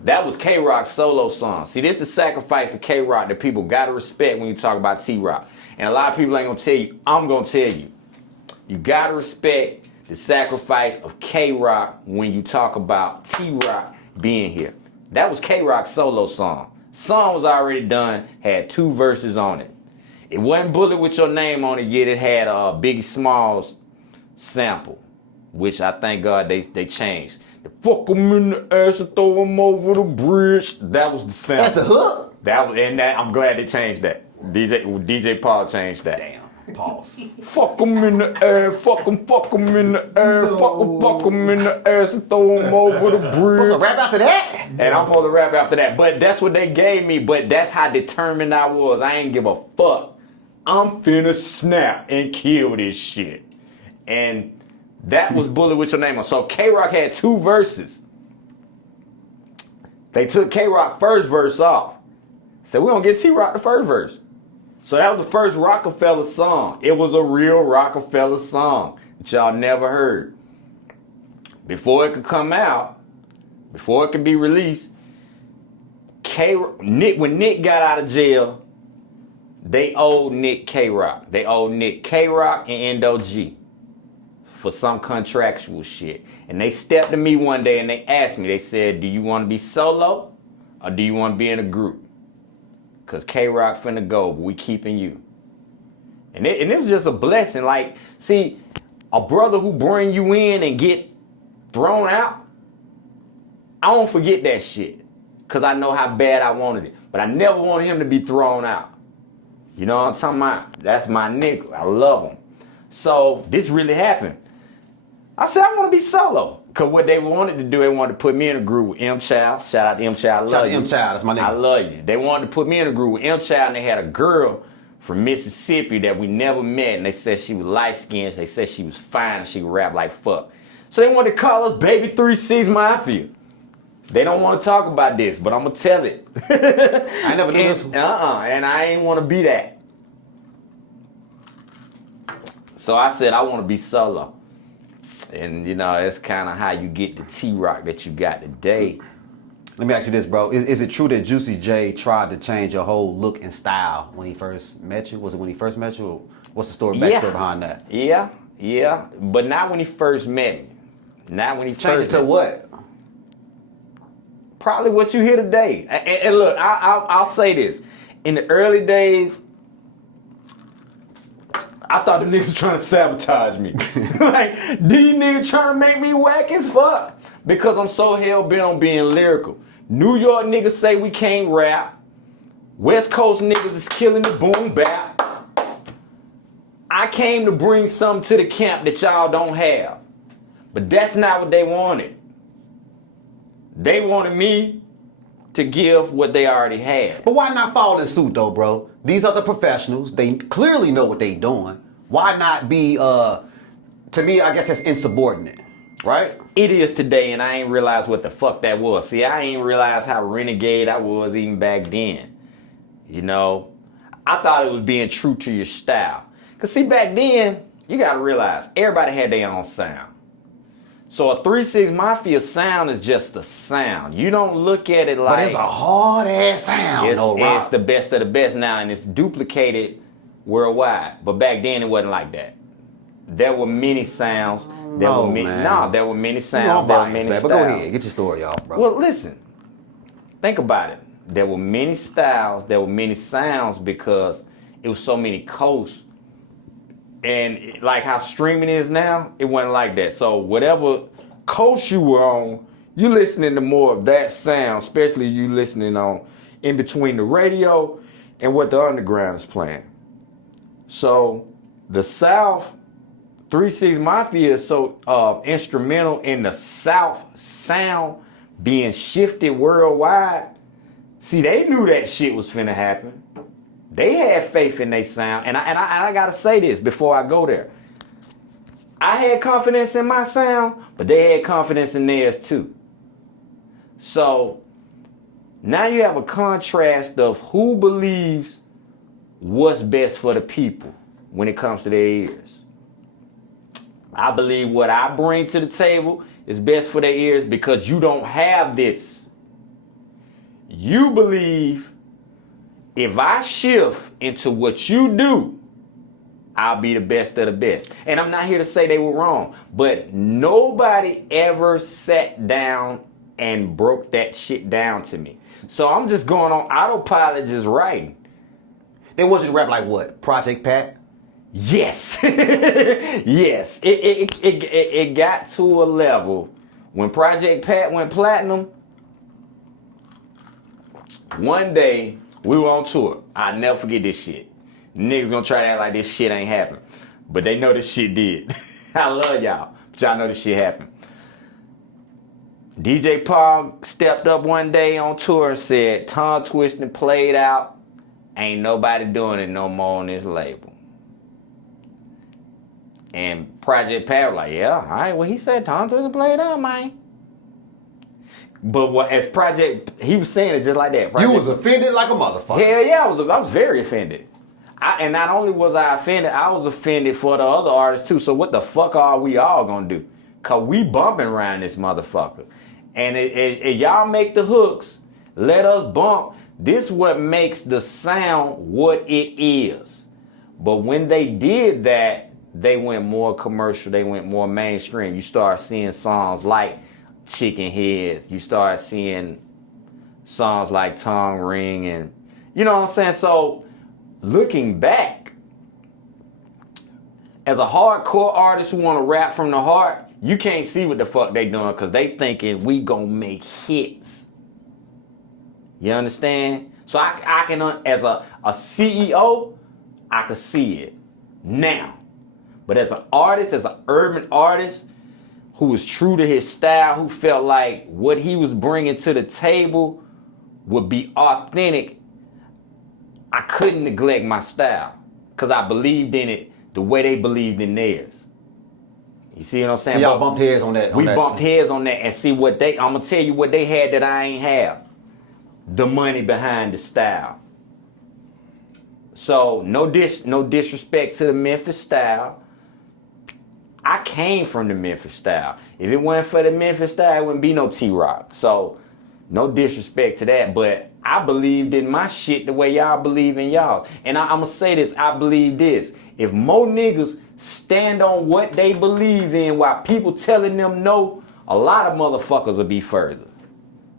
That was K-Rock's solo song. See, this is the sacrifice of K-Rock that people gotta respect when you talk about T-Rock. And a lot of people ain't gonna tell you. I'm gonna tell you. You gotta respect the sacrifice of K-Rock when you talk about T-Rock being here. That was K-Rock's solo song. Song was already done, had 2 verses on it. It wasn't Bullet with Your Name on it yet. It had Biggie Smalls sample, which I thank God they changed. The fuck 'em in the ass and throw 'em over the bridge. That was the sample. That's the hook? I'm glad they changed that. DJ Paul changed that. Damn. Pause. Fuck 'em in the air, fuck 'em in the air, No. fuck 'em in the ass and throw 'em over the bridge. Supposed to rap after that? And I'm supposed to rap after that. But that's what they gave me, but that's how determined I was. I ain't give a fuck. I'm finna snap and kill this shit. And that was Bullet with Your Name on. So K-Rock had 2 verses. They took K-Rock first verse off. Said, we gonna get T-Rock the first verse. So that was the first Rockefeller song. It was a real Rockefeller song that y'all never heard. Before it could come out, before it could be released, when Nick got out of jail, they owed Nick K-Rock. They owed Nick K-Rock and Endo G for some contractual shit. And they stepped to me one day and they asked me, they said, do you want to be solo or do you want to be in a group? Because K-Rock finna go, but we keeping you. And it was just a blessing. Like, see, A brother who bring you in and get thrown out, I won't forget that shit. Cause I know how bad I wanted it. But I never wanted him to be thrown out. You know what I'm talking about? That's my nigga. I love him. So this really happened. I said I want to be solo. Cause what they wanted to do, they wanted to put me in a group with M Child. Shout out to M Child. Shout out to M Child, that's my nigga. I love you. They wanted to put me in a group with M Child, and they had a girl from Mississippi that we never met, and they said she was light-skinned. They said she was fine and she could rap like fuck. So they wanted to call us Baby 3-6 Mafia. They don't want to talk about this, but I'm gonna tell it. I never knew this one. And I ain't want to be that. So I said I want to be solo. And, you know, that's kind of how you get the T-Rock that you got today. Let me ask you this, bro. Is it true that Juicy J tried to change your whole look and style when he first met you? Was it when he first met you? Or what's the story, backstory behind that? Yeah. But not when he first met me. Not when he Change first it to what? Probably what you hear today. And look, I'll say this. In the early days, I thought the niggas were trying to sabotage me. Like, these niggas trying to make me whack as fuck. Because I'm so hell-bent on being lyrical. New York niggas say we can't rap. West Coast niggas is killing the boom bap. I came to bring something to the camp that y'all don't have. But that's not what they wanted. They wanted me to give what they already had. But why not follow in suit though, bro? These are the professionals. They clearly know what they doing. Why not be, to me, I guess that's insubordinate, right? It is today, and I ain't realized what the fuck that was. See, I ain't realized how renegade I was even back then. You know, I thought it was being true to your style. Because see, back then, you got to realize, everybody had their own sound. So a 3-6 Mafia sound is just the sound. You don't look at it like... But it's a hard-ass sound, it's the best of the best now, and it's duplicated worldwide. But back then, it wasn't like that. There were many sounds. There were many sounds. There were many styles. But go ahead, get your story off, bro. Well, listen. Think about it. There were many styles. There were many sounds because it was so many coasts. And like how streaming is now, it wasn't like that. So whatever coast you were on, you listening to more of that sound, especially you listening on in between the radio and what the underground is playing. So the South, 3-6 Mafia is so instrumental in the South sound being shifted worldwide. See, they knew that shit was finna happen. They had faith in their sound. And I gotta say this before I go there. I had confidence in my sound, but they had confidence in theirs too. So now you have a contrast of who believes what's best for the people when it comes to their ears. I believe what I bring to the table is best for their ears because you don't have this. You believe if I shift into what you do, I'll be the best of the best. And I'm not here to say they were wrong, but nobody ever sat down and broke that shit down to me. So I'm just going on autopilot, just writing. They want you to rap like what? Project Pat? Yes. Yes. It got to a level when Project Pat went platinum. One day we were on tour. I'll never forget this shit. Niggas gonna try to act like this shit ain't happened. But they know this shit did. I love y'all. But y'all know this shit happened. DJ Paul stepped up one day on tour and said, tongue twisting played out. Ain't nobody doing it no more on this label. And Project Pat was like, yeah, all right, well, he said tongue twisting played out, man. But what as Project, he was saying it just like that. Project, you was offended like a motherfucker. Hell yeah, I was very offended. And not only was I offended, I was offended for the other artists too. So what the fuck are we all gonna do? Cause we bumping around this motherfucker. And if y'all make the hooks, let us bump. This what makes the sound what it is. But when they did that, they went more commercial, they went more mainstream. You start seeing songs like Chicken Heads. You start seeing songs like Tongue Ring and, you know what I'm saying? So looking back, as a hardcore artist who want to rap from the heart, you can't see what the fuck they doing because they thinking we gonna make hits. You understand? So I can, as a CEO, I could see it now. But as an artist, as an urban artist who was true to his style, who felt like what he was bringing to the table would be authentic, I couldn't neglect my style because I believed in it the way they believed in theirs. You see what I'm saying? So y'all bumped heads on that. We bumped heads on that and see what I'm going to tell you what they had that I ain't have. The money behind the style. So no disrespect to the Memphis style. I came from the Memphis style. If it wasn't for the Memphis style, it wouldn't be no T-Rock. So no disrespect to that, but I believed in my shit the way y'all believe in y'all. And I'm going to say this, I believe this. If more niggas stand on what they believe in while people telling them no, a lot of motherfuckers will be further.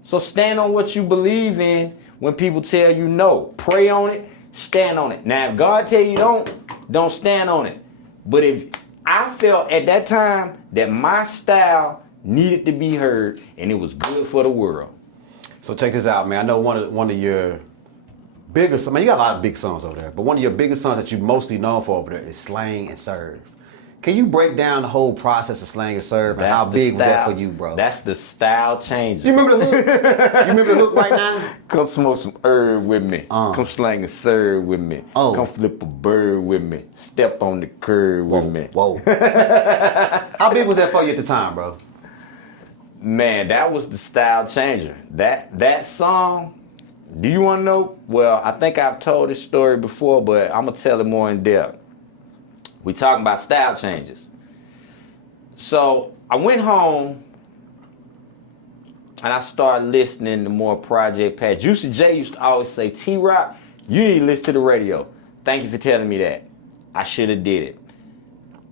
So stand on what you believe in when people tell you no. Pray on it, stand on it. Now, if God tell you don't stand on it. But if I felt at that time that my style needed to be heard and it was good for the world. So check this out, man. I know one of your biggest, I mean, you got a lot of big songs over there, but one of your biggest songs that you're mostly known for over there is Slang and Serve. Can you break down the whole process of Slang and Serve and how big was that for you, bro? That's the style changer. You remember the hook? You remember the hook right now? Come smoke some herb with me. Come slang and serve with me. Come flip a bird with me. Step on the curb with me. Whoa. How big was that for you at the time, bro? Man, that was the style changer. That song, do you want to know? Well, I think I've told this story before, but I'm going to tell it more in depth. We talking about style changes. So I went home and I started listening to more Project Pat. Juicy J used to always say, T-Rock, you need to listen to the radio. Thank you for telling me that. I should have did it.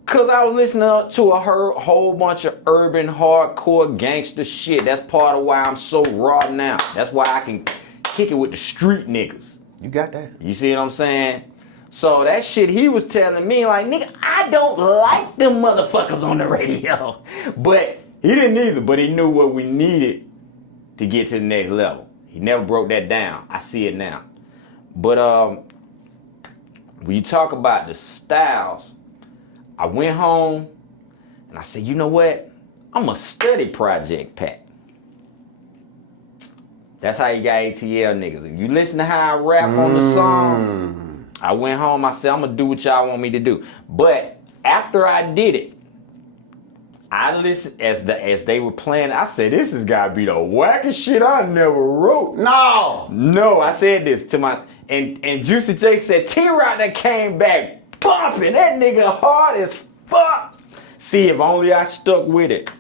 Because I was listening to a whole bunch of urban, hardcore gangster shit. That's part of why I'm so raw now. That's why I can kick it with the street niggas. You got that. You see what I'm saying? So that shit he was telling me, like, nigga, I don't like them motherfuckers on the radio. But he didn't either, but he knew what we needed to get to the next level. He never broke that down. I see it now. But when you talk about the styles, I went home and I said, you know what? I'm a study Project Pat. That's how you got ATL niggas. If you listen to how I rap on the song, I went home, I said, I'm going to do what y'all want me to do. But after I did it, I listened as they were playing. I said, this has got to be the wackest shit I never wrote. No, I said this to my, and Juicy J said, T-Rock that came back bumping. That nigga hard as fuck. See, if only I stuck with it.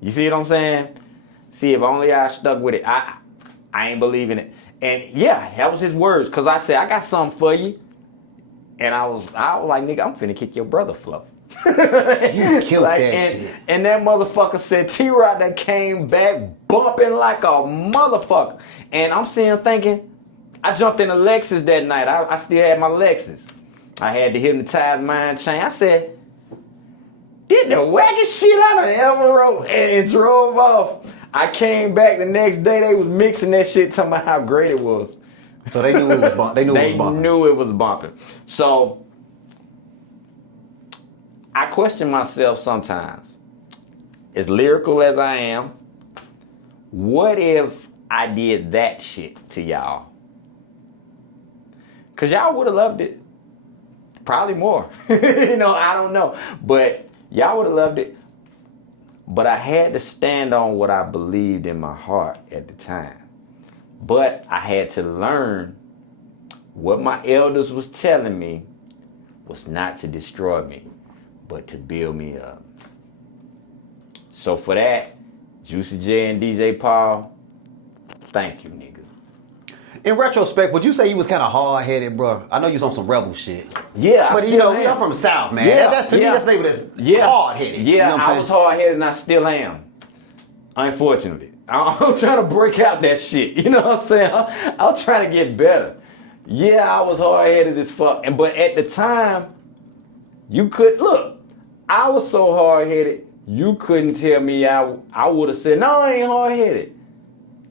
You see what I'm saying? See, if only I stuck with it. I ain't believing it. And yeah, that was his words. Cause I said, I got something for you. And I was like, nigga, I'm finna kick your brother flow. You killed like, that shit. And that motherfucker said, T-Rock that came back bumping like a motherfucker. And I'm sitting thinking, I jumped in a Lexus that night. I still had my Lexus. I had the Hypnotized Mind Chain. I said, did the wackest shit I done ever wrote, and drove off. I came back the next day, they was mixing that shit, talking about how great it was. So they knew it was bumping. They knew it was bumping. So I question myself sometimes. As lyrical as I am, what if I did that shit to y'all? Cause y'all would have loved it. Probably more. You know, I don't know. But y'all would have loved it. But I had to stand on what I believed in my heart at the time. But I had to learn what my elders was telling me was not to destroy me, but to build me up. So for that, Juicy J and DJ Paul, thank you, nigga. In retrospect, would you say you was kind of hard-headed, bro? I know you was on some rebel shit. Yeah, but you know, I'm from the South, man. Yeah, that's to me, that's labeled as hard-headed. Yeah, you know I was hard-headed and I still am. Unfortunately. I'm trying to break out that shit. You know what I'm saying? I'm trying to get better. Yeah, I was hard-headed as fuck. But at the time, You could look. I was so hard headed. You couldn't tell me I would have said no. I ain't hard headed.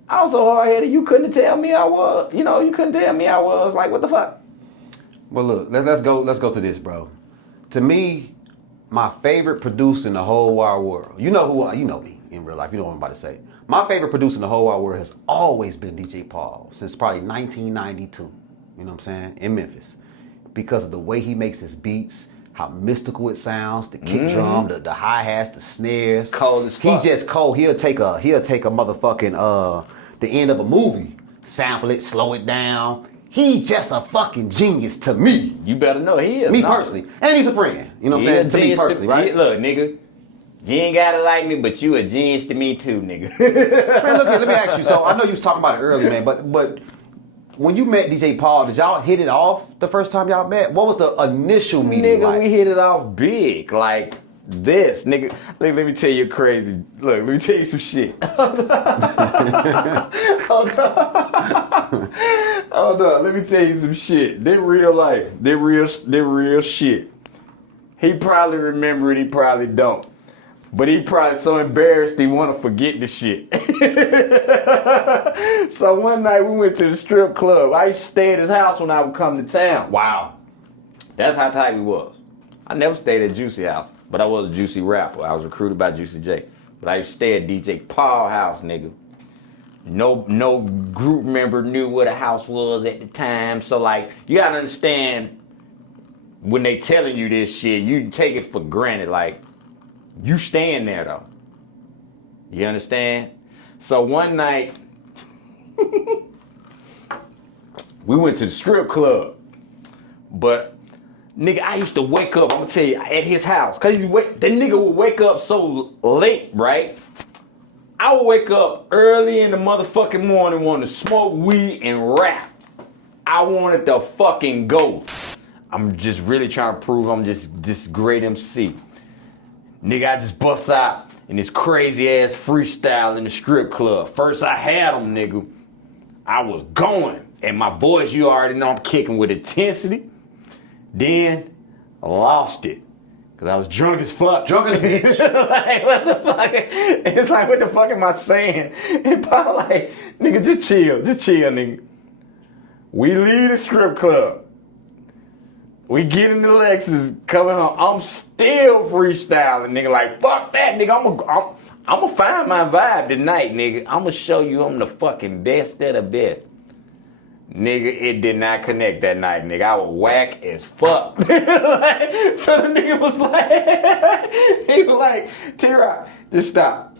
I was so hard headed. You couldn't tell me I was. You know, you couldn't tell me I was. Like, what the fuck? Well, look, let's go to this, bro. To me, my favorite producer in the whole wide world. You know me in real life. You know what I'm about to say. My favorite producer in the whole wide world has always been DJ Paul since probably 1992. You know what I'm saying? In Memphis, because of the way he makes his beats, how mystical it sounds, the kick drum, the hi hats, the snares. Cold as fuck. He's just cold. He'll take a motherfucking the end of a movie, sample it, slow it down. He's just a fucking genius to me. You better know he is. Me personally. And he's a friend. You know what I'm saying? To me personally, right? Look, nigga, you ain't gotta like me, but you a genius to me too, nigga. Man, look here, let me ask you. So I know you was talking about it earlier, man, but when you met DJ Paul, did y'all hit it off the first time y'all met? What was the initial meeting Nigga, like? we hit it off big, like this, nigga. Let me tell you crazy. Look, let me tell you some shit. Hold on. Let me tell you some shit. They real life. They real shit. He probably remember it. He probably don't. But he probably so embarrassed he want to forget the shit. So one night we went to the strip club. I used to stay at his house when I would come to town. Wow. That's how tight we was. I never stayed at Juicy house, but I was a Juicy rapper. I was recruited by Juicy J. But I used to stay at DJ Paul house, nigga. No group member knew what a house was at the time. So like, you gotta understand, when they telling you this shit, you take it for granted. Like, you staying there though. You understand? So one night, we went to the strip club. But nigga, I used to wake up, I'm gonna tell you, at his house. Cause that nigga would wake up so late, right? I would wake up early in the motherfucking morning wanting to smoke weed and rap. I wanted to fucking go. I'm just really trying to prove I'm just this great MC. Nigga, I just bust out in this crazy ass freestyle in the strip club. First I had him, nigga. I was going. And my voice, you already know I'm kicking with intensity. Then I lost it. Cause I was drunk as fuck. Drunk as a bitch. Like, what the fuck? It's like, what the fuck am I saying? And Paul like, nigga, just chill, nigga. We leave the strip club. We get in the Lexus, coming home. I'm still freestyling, nigga. Like, fuck that, nigga. I'm gonna find my vibe tonight, nigga. I'm gonna show you I'm the fucking best of the best. Nigga, it did not connect that night, nigga. I was whack as fuck. So the nigga was like, he was like, T-Rock, just stop.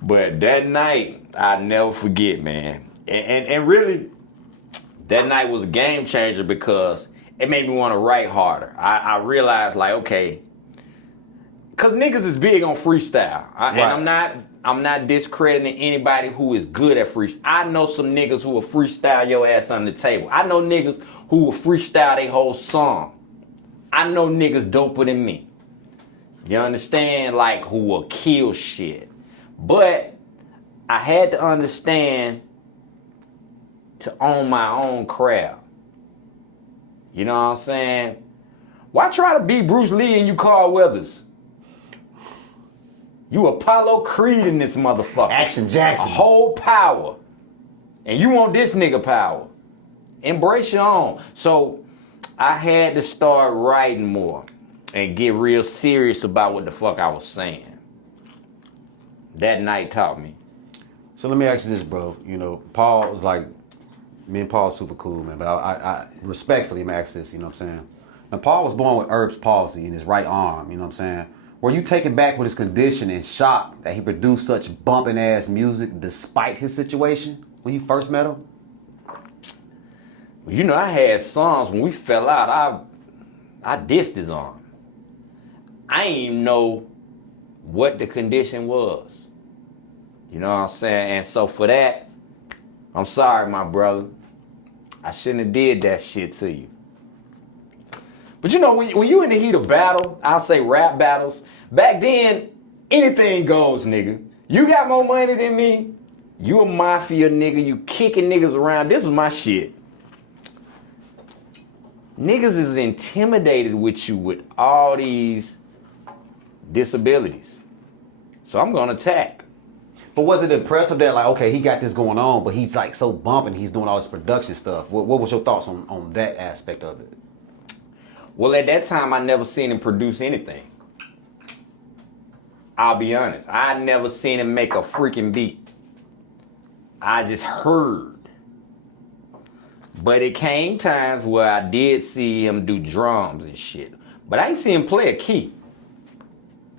But that night, I'll never forget, man. And really, that night was a game changer because it made me want to write harder. I realized, like, okay, because niggas is big on freestyle. Right. And I'm not discrediting anybody who is good at freestyle. I know some niggas who will freestyle your ass on the table. I know niggas who will freestyle their whole song. I know niggas doper than me. You understand? Like, who will kill shit. But I had to understand to own my own craft. You know what I'm saying? Why try to be Bruce Lee and you Carl Weathers? You Apollo Creed in this motherfucker. Action Jackson. A whole power. And you want this nigga power. Embrace your own. So I had to start writing more and get real serious about what the fuck I was saying. That night taught me. So let me ask you this, bro. You know, Paul was like, me and Paul's super cool, man. But I respectfully am ask this, you know what I'm saying? Now, Paul was born with Erb's palsy in his right arm, you know what I'm saying? Were you taken back with his condition and shocked that he produced such bumping ass music despite his situation when you first met him? You know, I had songs when we fell out, I dissed his arm. I didn't even know what the condition was. You know what I'm saying? And so for that, I'm sorry, my brother. I shouldn't have did that shit to you. But you know, when you in the heat of battle, I'll say rap battles, back then, anything goes, nigga. You got more money than me. You a Mafia nigga. You kicking niggas around. This was my shit. niggas is intimidated with you with all these disabilities. So I'm gonna attack. But was it impressive that, like, okay, he got this going on, but he's like so bumping, he's doing all this production stuff? What was your thoughts on that aspect of it? Well, at that time, I never seen him produce anything. I'll be honest. I never seen him make a freaking beat. I just heard. But it came times where I did see him do drums and shit. But I ain't seen him play a key.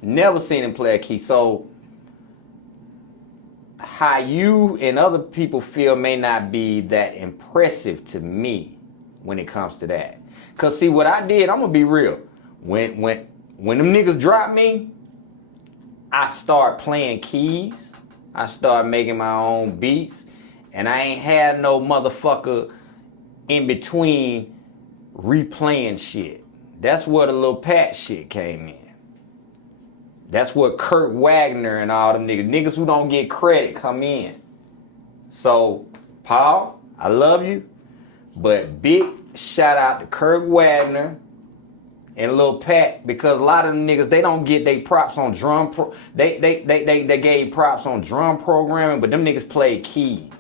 Never seen him play a key. So how you and other people feel may not be that impressive to me when it comes to that. Cause see what I did, I'm gonna be real. When them niggas drop me, I start playing keys. I start making my own beats. And I ain't had no motherfucker in between replaying shit. That's where the Lil Pat shit came in. That's what Kurt Wagner and all them niggas who don't get credit come in. So, Paul, I love you, but big shout out to Kurt Wagner and Lil Pat, because a lot of them niggas, they don't get they props on drum they gave props on drum programming, but them niggas played keys.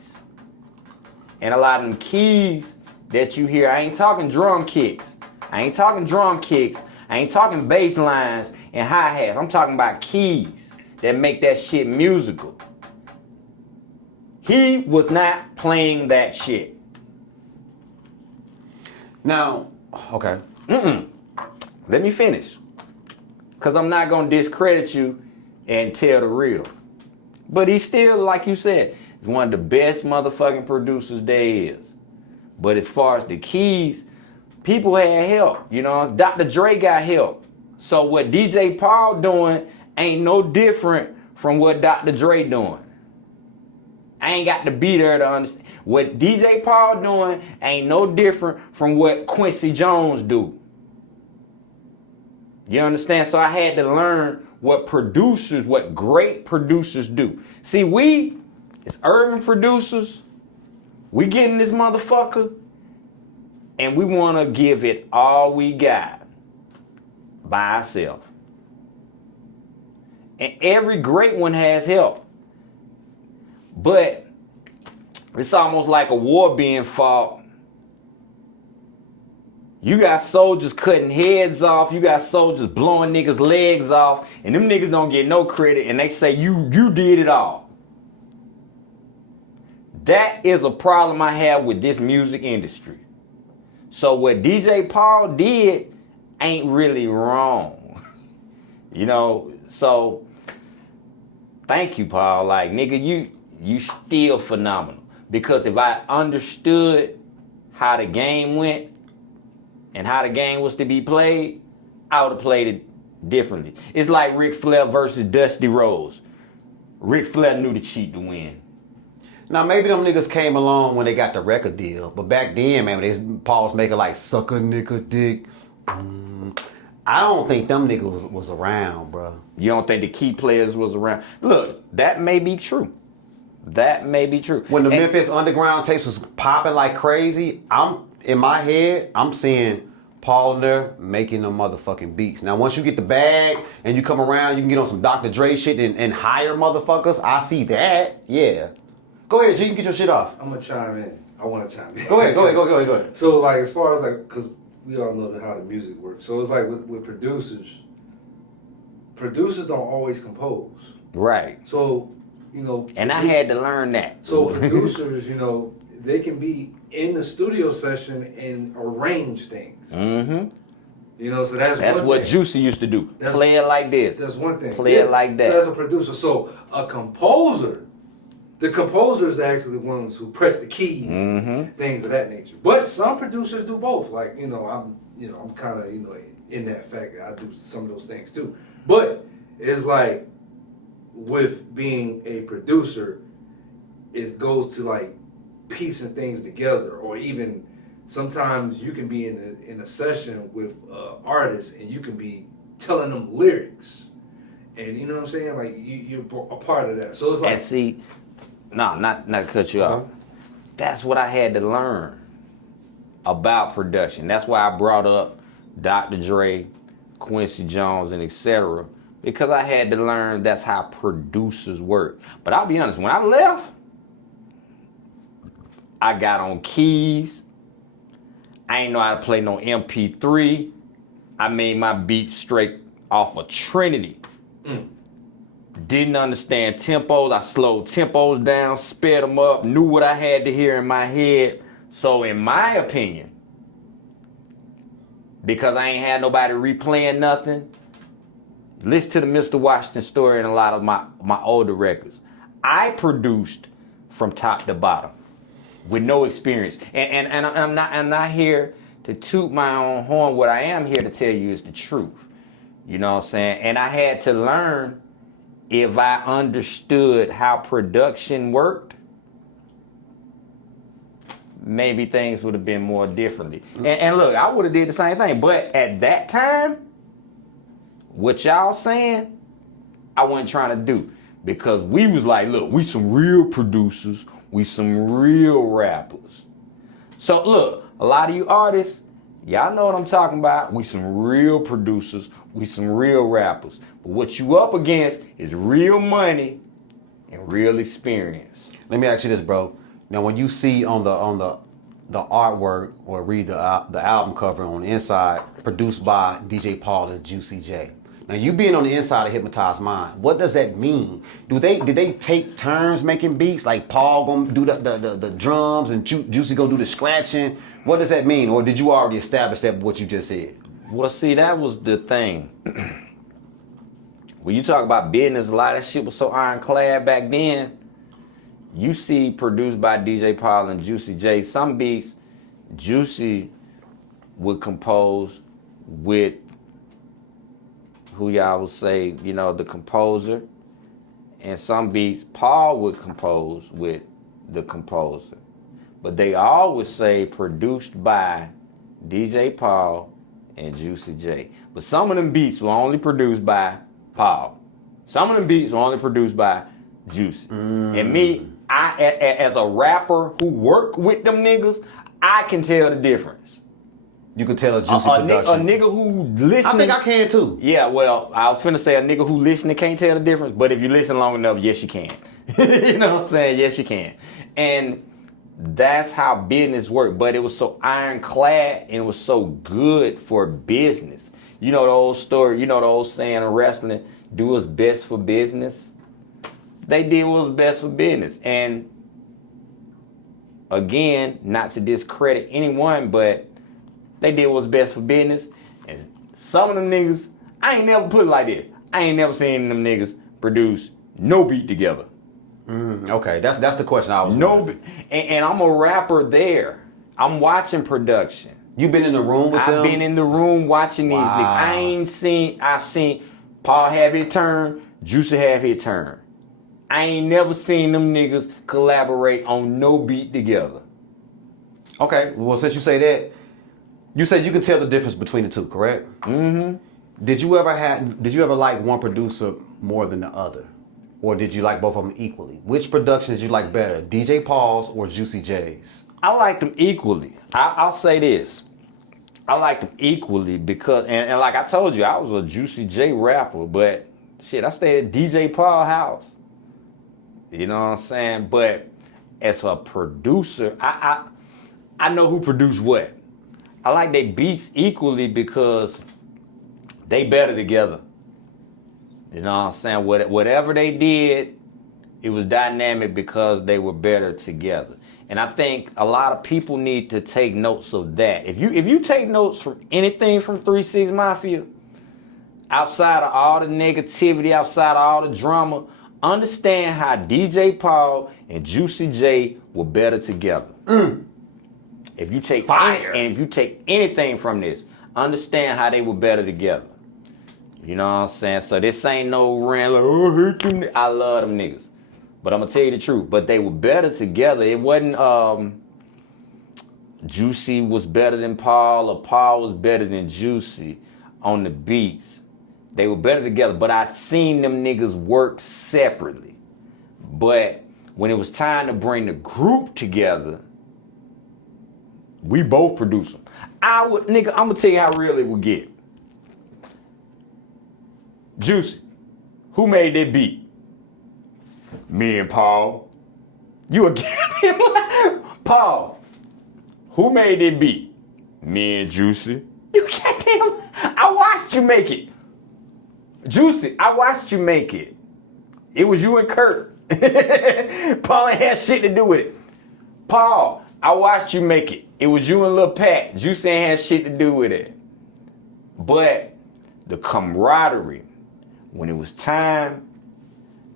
And a lot of them keys that you hear, I ain't talking drum kicks. I ain't talking drum kicks. I ain't talking bass lines and hi-hats. I'm talking about keys that make that shit musical. He was not playing that shit. Now, okay. Let me finish. Because I'm not going to discredit you and tell the real. But he's still, like you said, he's one of the best motherfucking producers there is. But as far as the keys, people had help. You know, Dr. Dre got help. So what DJ Paul doing ain't no different from what Dr. Dre doing. I ain't got to be there to understand. What DJ Paul doing ain't no different from what Quincy Jones do. You understand? So I had to learn what great producers do. See, we, as urban producers, we get in this motherfucker and we want to give it all we got by ourselves. And every great one has help. But it's almost like a war being fought. You got soldiers cutting heads off. You got soldiers blowing niggas' legs off. And them niggas don't get no credit. And they say, you did it all. That is a problem I have with this music industry. So what DJ Paul did ain't really wrong. You know, so thank you, Paul. Like, nigga, you still phenomenal. Because if I understood how the game went and how the game was to be played, I would have played it differently. It's like Ric Flair versus Dusty Rhodes. Ric Flair knew to cheat to win. Now, maybe them niggas came along when they got the record deal. But back then, man, when Paul was making like sucker nigga dick. I don't think them niggas was around, bro. You don't think the key players was around? Look, that may be true. That may be true. When the Memphis underground tapes was popping like crazy, in my head, I'm seeing Paul there making them motherfucking beats. Now, once you get the bag and you come around, you can get on some Dr. Dre shit and hire motherfuckers. I see that. Yeah. Go ahead, G. You can get your shit off. I'm gonna chime in. I want to chime in. Go ahead. So, like, as far as like, because we all know how the music works. So it's like with producers don't always compose. Right. So, you know. And I had to learn that. So producers, you know, they can be in the studio session and arrange things. Mm-hmm. You know, so that's what thing. Juicy used to do. Play it like this. That's one thing. Play it like that. So that's a producer. So a composer, the composer is actually the ones who press the keys, things of that nature. But some producers do both. Like, I'm kind of, in that fact, I do some of those things too. But it's like with being a producer, it goes to like piecing things together, or even sometimes you can be in a session with artists and you can be telling them lyrics, and you know what I'm saying, like you're a part of that. So it's like, and see, no, not to cut you off. That's what I had to learn. about production. That's why I brought up Dr. Dre, Quincy Jones, and etc. Because I had to learn that's how producers work. But I'll be honest, when I left, I got on keys. I ain't know how to play no MP3. I made my beats straight off of Trinity. Didn't understand tempos. I slowed tempos down, sped them up, knew what I had to hear in my head. So in my opinion, because I ain't had nobody replaying nothing, listen to the Mr. Washington story and a lot of my older records. I produced from top to bottom with no experience. And I'm not here to toot my own horn. What I am here to tell you is the truth. You know what I'm saying? And I had to learn, if I understood how production worked, maybe things would have been more differently. And look, I would have did the same thing. But at that time, what y'all saying, I wasn't trying to do. Because we was like, look, we some real producers. We some real rappers. So look, a lot of you artists, y'all know what I'm talking about. We some real producers. We some real rappers. But what you up against is real money and real experience. Let me ask you this, bro. Now, when you see on the artwork or read the album cover on the inside, produced by DJ Paul and Juicy J. Now, you being on the inside of Hypnotized Mind, what does that mean? Did they take turns making beats? Like Paul gonna do the drums and Juicy gonna do the scratching? What does that mean? Or did you already establish that what you just said? Well, see, that was the thing. When you talk about business, a lot of that shit was so ironclad back then. You see produced by DJ Paul and Juicy J. Some beats, Juicy would compose with who y'all would say, you know, the composer. And some beats, Paul would compose with the composer. But they always say produced by DJ Paul and Juicy J. But some of them beats were only produced by Paul. Some of them beats were only produced by Juicy. And me, as a rapper who work with them niggas, I can tell the difference. You can tell a Juicy production. A nigga who listen. I think I can too. Yeah, well, I was finna say a nigga who listening can't tell the difference, but if you listen long enough, yes you can. You know what I'm saying? Yes you can. And that's how business worked. But it was so ironclad and it was so good for business. You know the old story, you know the old saying in wrestling, do what's best for business. They did what was best for business. And again, not to discredit anyone, but they did what's best for business. And some of them niggas, I ain't never put it like this. I ain't never seen them niggas produce no beat together. Okay, that's the question I was wondering. And I'm a rapper there. I'm watching production. You been in the room with them? I've been in the room watching these niggas. I've seen Paul have his turn, Juicy have his turn. I ain't never seen them niggas collaborate on no beat together. Okay, well, since you say that, you said you can tell the difference between the two, correct? Mm-hmm. Did you ever like one producer more than the other? Or did you like both of them equally? Which production did you like better, DJ Paul's or Juicy J's? I liked them equally. I'll say this. I liked them equally because, and like I told you, I was a Juicy J rapper, but shit, I stayed at DJ Paul's house. You know what I'm saying? But as a producer, I know who produced what. I like they beats equally because they better together. You know what I'm saying? Whatever they did, it was dynamic because they were better together. And I think a lot of people need to take notes of that. If you take notes from anything from 3-6 Mafia, outside of all the negativity, outside of all the drama, understand how DJ Paul and Juicy J were better together. If you take if you take anything from this, understand how they were better together. You know what I'm saying? So this ain't no rant like, oh, I hate them. I love them niggas. But I'm gonna tell you the truth. But they were better together. It wasn't Juicy was better than Paul or Paul was better than Juicy on the beats. They were better together. But I seen them niggas work separately. But when it was time to bring the group together, We both produce them. Nigga, I'm gonna tell you how real it would get. Juicy, who made that beat? Me and Paul. You a goddamn Paul, who made that beat? Me and Juicy. You goddamn, I watched you make it. Juicy, I watched you make it. It was you and Kurt. Paul ain't had shit to do with it. Paul, I watched you make it. It was you and Lil Pat. Juicy ain't had shit to do with it. But the camaraderie, when it was time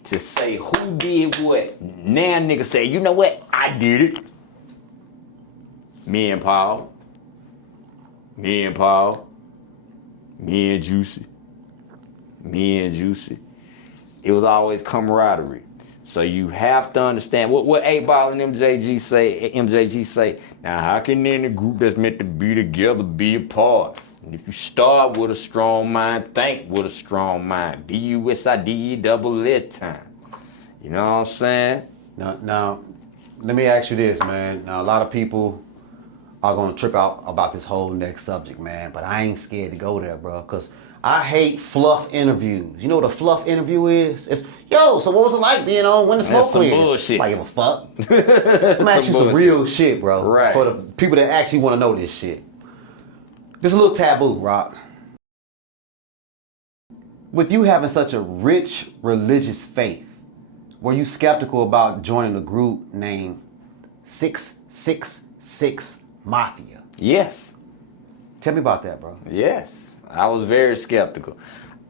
to say who did what, now niggas say, you know what? I did it. Me and Paul. Me and Paul. Me and Juicy. Me and Juicy. It was always camaraderie. So you have to understand what 8 Ball and MJG say, now how can any group that's meant to be together be apart? And if you start with a strong mind, think with a strong mind. BUSIDE time. You know what I'm saying? Now, let me ask you this, man. Now, a lot of people are going to trip out about this whole next subject, man. But I ain't scared to go there, bro. Because I hate fluff interviews. You know what a fluff interview is? It's, yo, so what was it like being on When the Smoke Clears? Bullshit. I give a fuck. I'm asking you some real shit, bro. Right. For the people that actually want to know this shit. This is a little taboo, Rock. With you having such a rich religious faith, were you skeptical about joining a group named 666 Mafia? Yes. Tell me about that, bro. Yes. I was very skeptical.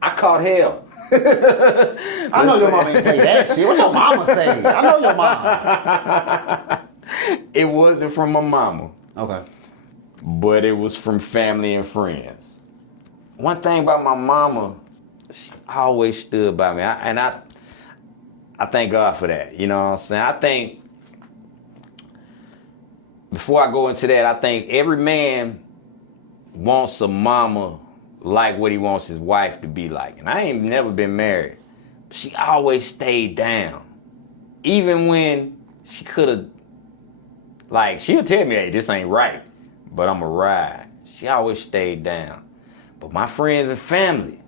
I caught hell. I know your mama ain't play that shit. What your mama say? I know your mama. It wasn't from my mama. Okay. But it was from family and friends. One thing about my mama, she always stood by me. I thank God for that. You know what I'm saying? I think, before I go into that, I think every man wants a mama like what he wants his wife to be like. And I ain't never been married. She always stayed down. Even when she could have, like, she'll tell me, hey, this ain't right, but I'ma ride. She always stayed down. But my friends and family,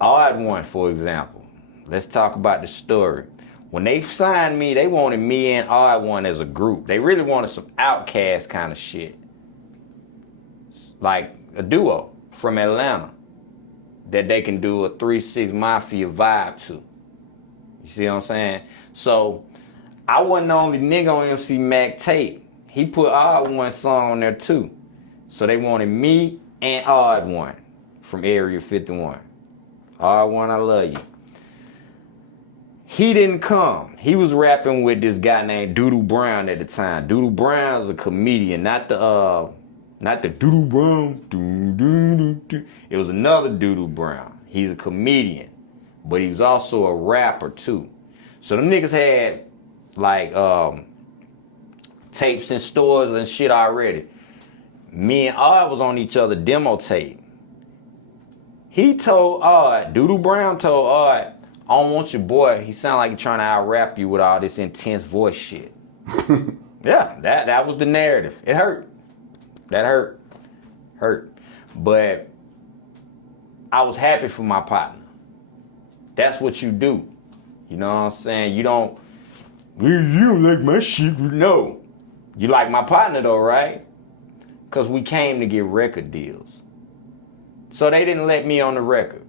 Odd One, for example, let's talk about the story. When they signed me, they wanted me and Odd One as a group. They really wanted some Outkast kind of shit. Like a duo from Atlanta that they can do a 3-6 Mafia vibe to. You see what I'm saying? So I wasn't the only nigga on MC Mac tape. He put Odd One song on there too. So they wanted me and Odd One from Area 51. Odd One, I love you. He didn't come. He was rapping with this guy named Doodoo Brown at the time. Doodoo Brown is a comedian, not the Doodoo Brown. It was another Doodoo Brown. He's a comedian, but he was also a rapper too. So them niggas had like tapes in stores and shit already. Me and Odd was on each other demo tape. He told Odd, Doodoo Brown told Odd, I don't want your boy. He sound like he's trying to out-rap you with all this intense voice shit. Yeah, that was the narrative. It hurt. That hurt. But I was happy for my partner. That's what you do. You know what I'm saying? You don't like my shit. No. You like my partner though, right? Because we came to get record deals. So they didn't let me on the record.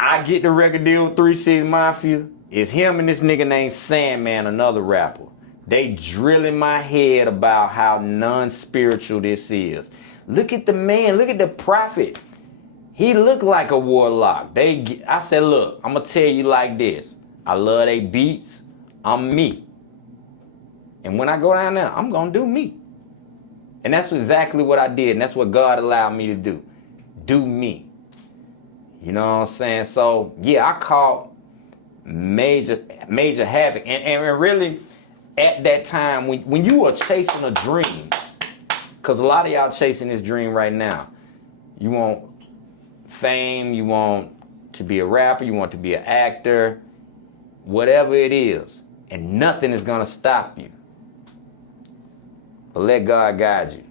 I get the record deal with 3-6 Mafia. It's him and this nigga named Sandman, another rapper. They drilling my head about how non-spiritual this is. Look at the man, look at the prophet. He looked like a warlock. I said, look, I'm gonna tell you like this. I love they beats, I'm me. And when I go down there, I'm gonna do me. And that's exactly what I did, and that's what God allowed me to do. Do me. You know what I'm saying? So, yeah, I caught major havoc. And really, at that time, when you are chasing a dream, because a lot of y'all chasing this dream right now. You want fame, you want to be a rapper, you want to be an actor, whatever it is. And nothing is going to stop you. but let God guide you.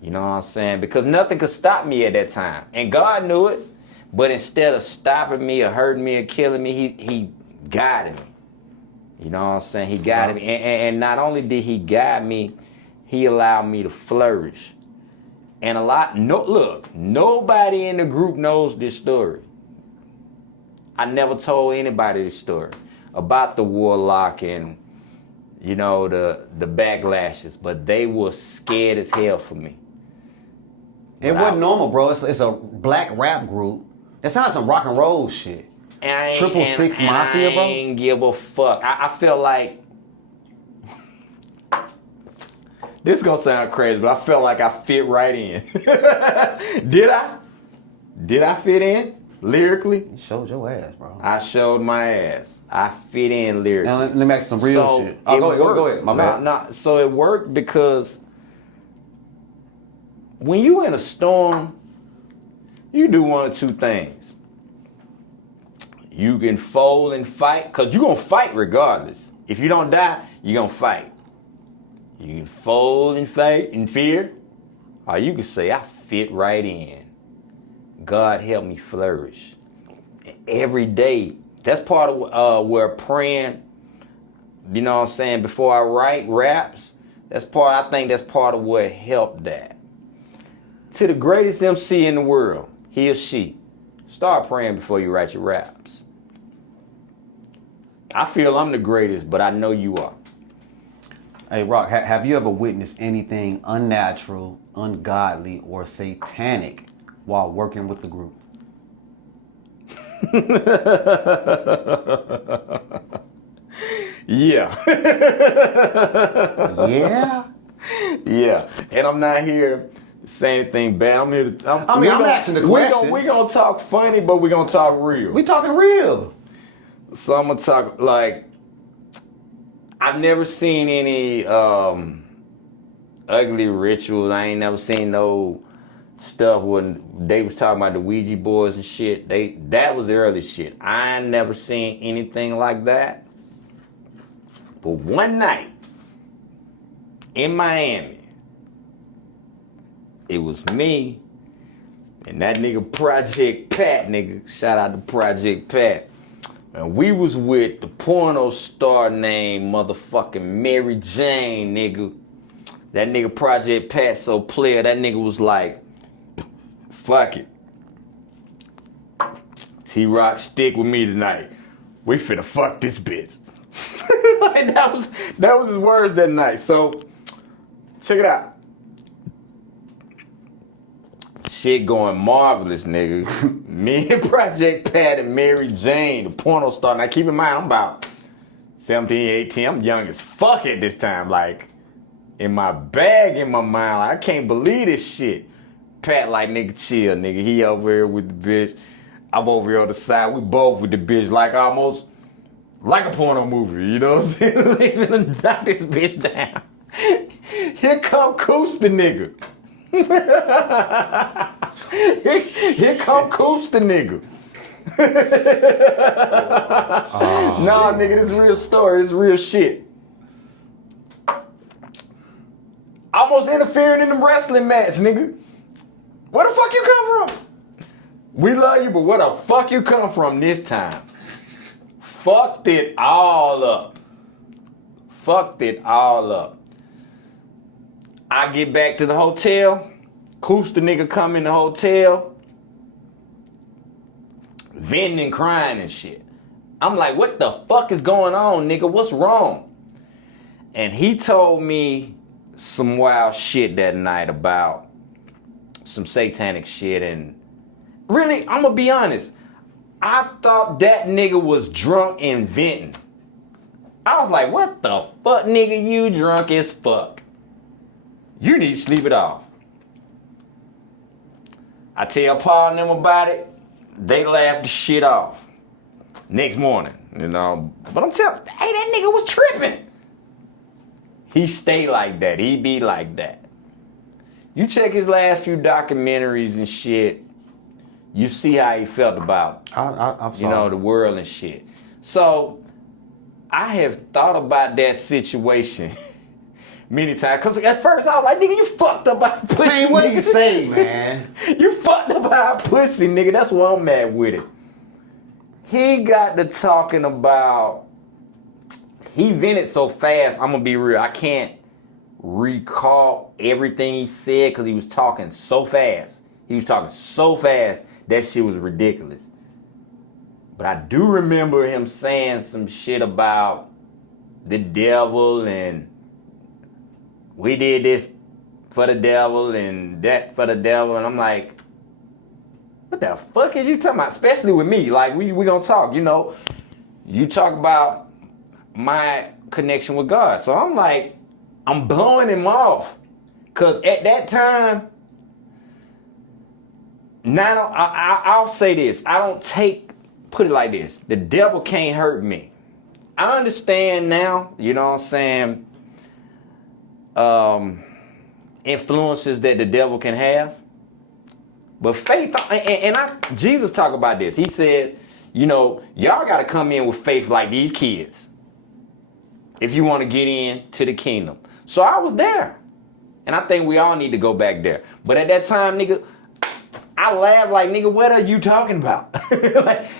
You know what I'm saying? Because nothing could stop me at that time. And God knew it. But instead of stopping me or hurting me or killing me, he guided me. You know what I'm saying? He guided me. And not only did he guide me, he allowed me to flourish. And look, nobody in the group knows this story. I never told anybody this story about the warlock and, you know, the backlashes, but they were scared as hell for me. It wasn't normal, bro. It's a black rap group. That sounds like some rock and roll shit. 666 Mafia, bro. I ain't give a fuck. I felt like this is gonna sound crazy, but I felt like I fit right in. Did I? Did I fit in lyrically? You showed your ass, bro. I showed my ass. I fit in lyrically. Now let me ask you some real shit. Oh, go ahead. My bad. So it worked because when you in a storm, you do one of two things. You can fold and fight, because you're going to fight regardless. If you don't die, you're going to fight. You can fold and fight in fear, or you can say, I fit right in. God help me flourish. Every day, that's part of where praying, you know what I'm saying, before I write raps, I think that's part of what helped that. To the greatest MC in the world, he or she, start praying before you write your raps. I feel I'm the greatest, but I know you are. Hey, Rock, have you ever witnessed anything unnatural, ungodly, or satanic while working with the group? Yeah. Yeah? Yeah. And I'm not here to say anything bad. I'm here to... I'm asking the questions. We're going to talk funny, but we're going to talk real. We talking real. So I'm going to talk, like... I've never seen any ugly rituals. I ain't never seen no stuff when they was talking about the Ouija boards and shit. That was the early shit. I ain't never seen anything like that. But one night in Miami, it was me and that nigga Project Pat, nigga. Shout out to Project Pat. And we was with the porno star named motherfucking Mary Jane, nigga. That nigga Project Pat so player, that nigga was like, fuck it. T-Rock, stick with me tonight. We finna fuck this bitch. Like that was his words that night. So, check it out. Shit going marvelous, nigga. Me and Project Pat and Mary Jane, the porno star. Now keep in mind, I'm about 17, 18. I'm young as fuck at this time. Like, in my bag, in my mind, like, I can't believe this shit. Pat like, nigga, chill, nigga. He over here with the bitch. I'm over here on the side. We both with the bitch, like almost like a porno movie. You know what I'm saying? Leaving to knock this bitch down. Here come Coos the nigga. Here come Coos the nigga. Nah, nigga, this is real story. This is real shit. Almost interfering in the wrestling match, nigga. Where the fuck you come from? We love you, but where the fuck you come from this time? Fucked it all up. Fucked it all up. I get back to the hotel. Coos the nigga come in the hotel. Venting and crying and shit. I'm like, what the fuck is going on, nigga? What's wrong? And he told me some wild shit that night about some satanic shit. And really, I'm gonna be honest. I thought that nigga was drunk and venting. I was like, what the fuck, nigga? You drunk as fuck. You need to sleep it off. I tell Paul and them about it. They laughed the shit off. Next morning, you know. But I'm telling, hey, that nigga was tripping. He stay like that. He be like that. You check his last few documentaries and shit. You see how he felt about, you know, the world and shit. So, I have thought about that situation many times. Cause at first I was like, nigga, you fucked up by pussy. Man, what do you nigga. say, man? You fucked up by pussy, nigga. That's why I'm mad with it. He got to talking about, he vented so fast, I'm gonna be real, I can't recall everything he said because he was talking so fast. He was talking so fast, that shit was ridiculous. But I do remember him saying some shit about the devil and we did this for the devil and that for the devil. And I'm like, what the fuck is you talking about? Especially with me. Like, we gonna talk, you know. You talk about my connection with God. So I'm like, I'm blowing him off. Because at that time, now I'll say this. I don't put it like this. The devil can't hurt me. I understand now, you know what I'm saying, influences that the devil can have. But faith, and Jesus talk about this. He says, you know, y'all got to come in with faith like these kids if you want to get into the kingdom. So I was there. And I think we all need to go back there. But at that time, nigga, I laughed like, nigga, what are you talking about? Like,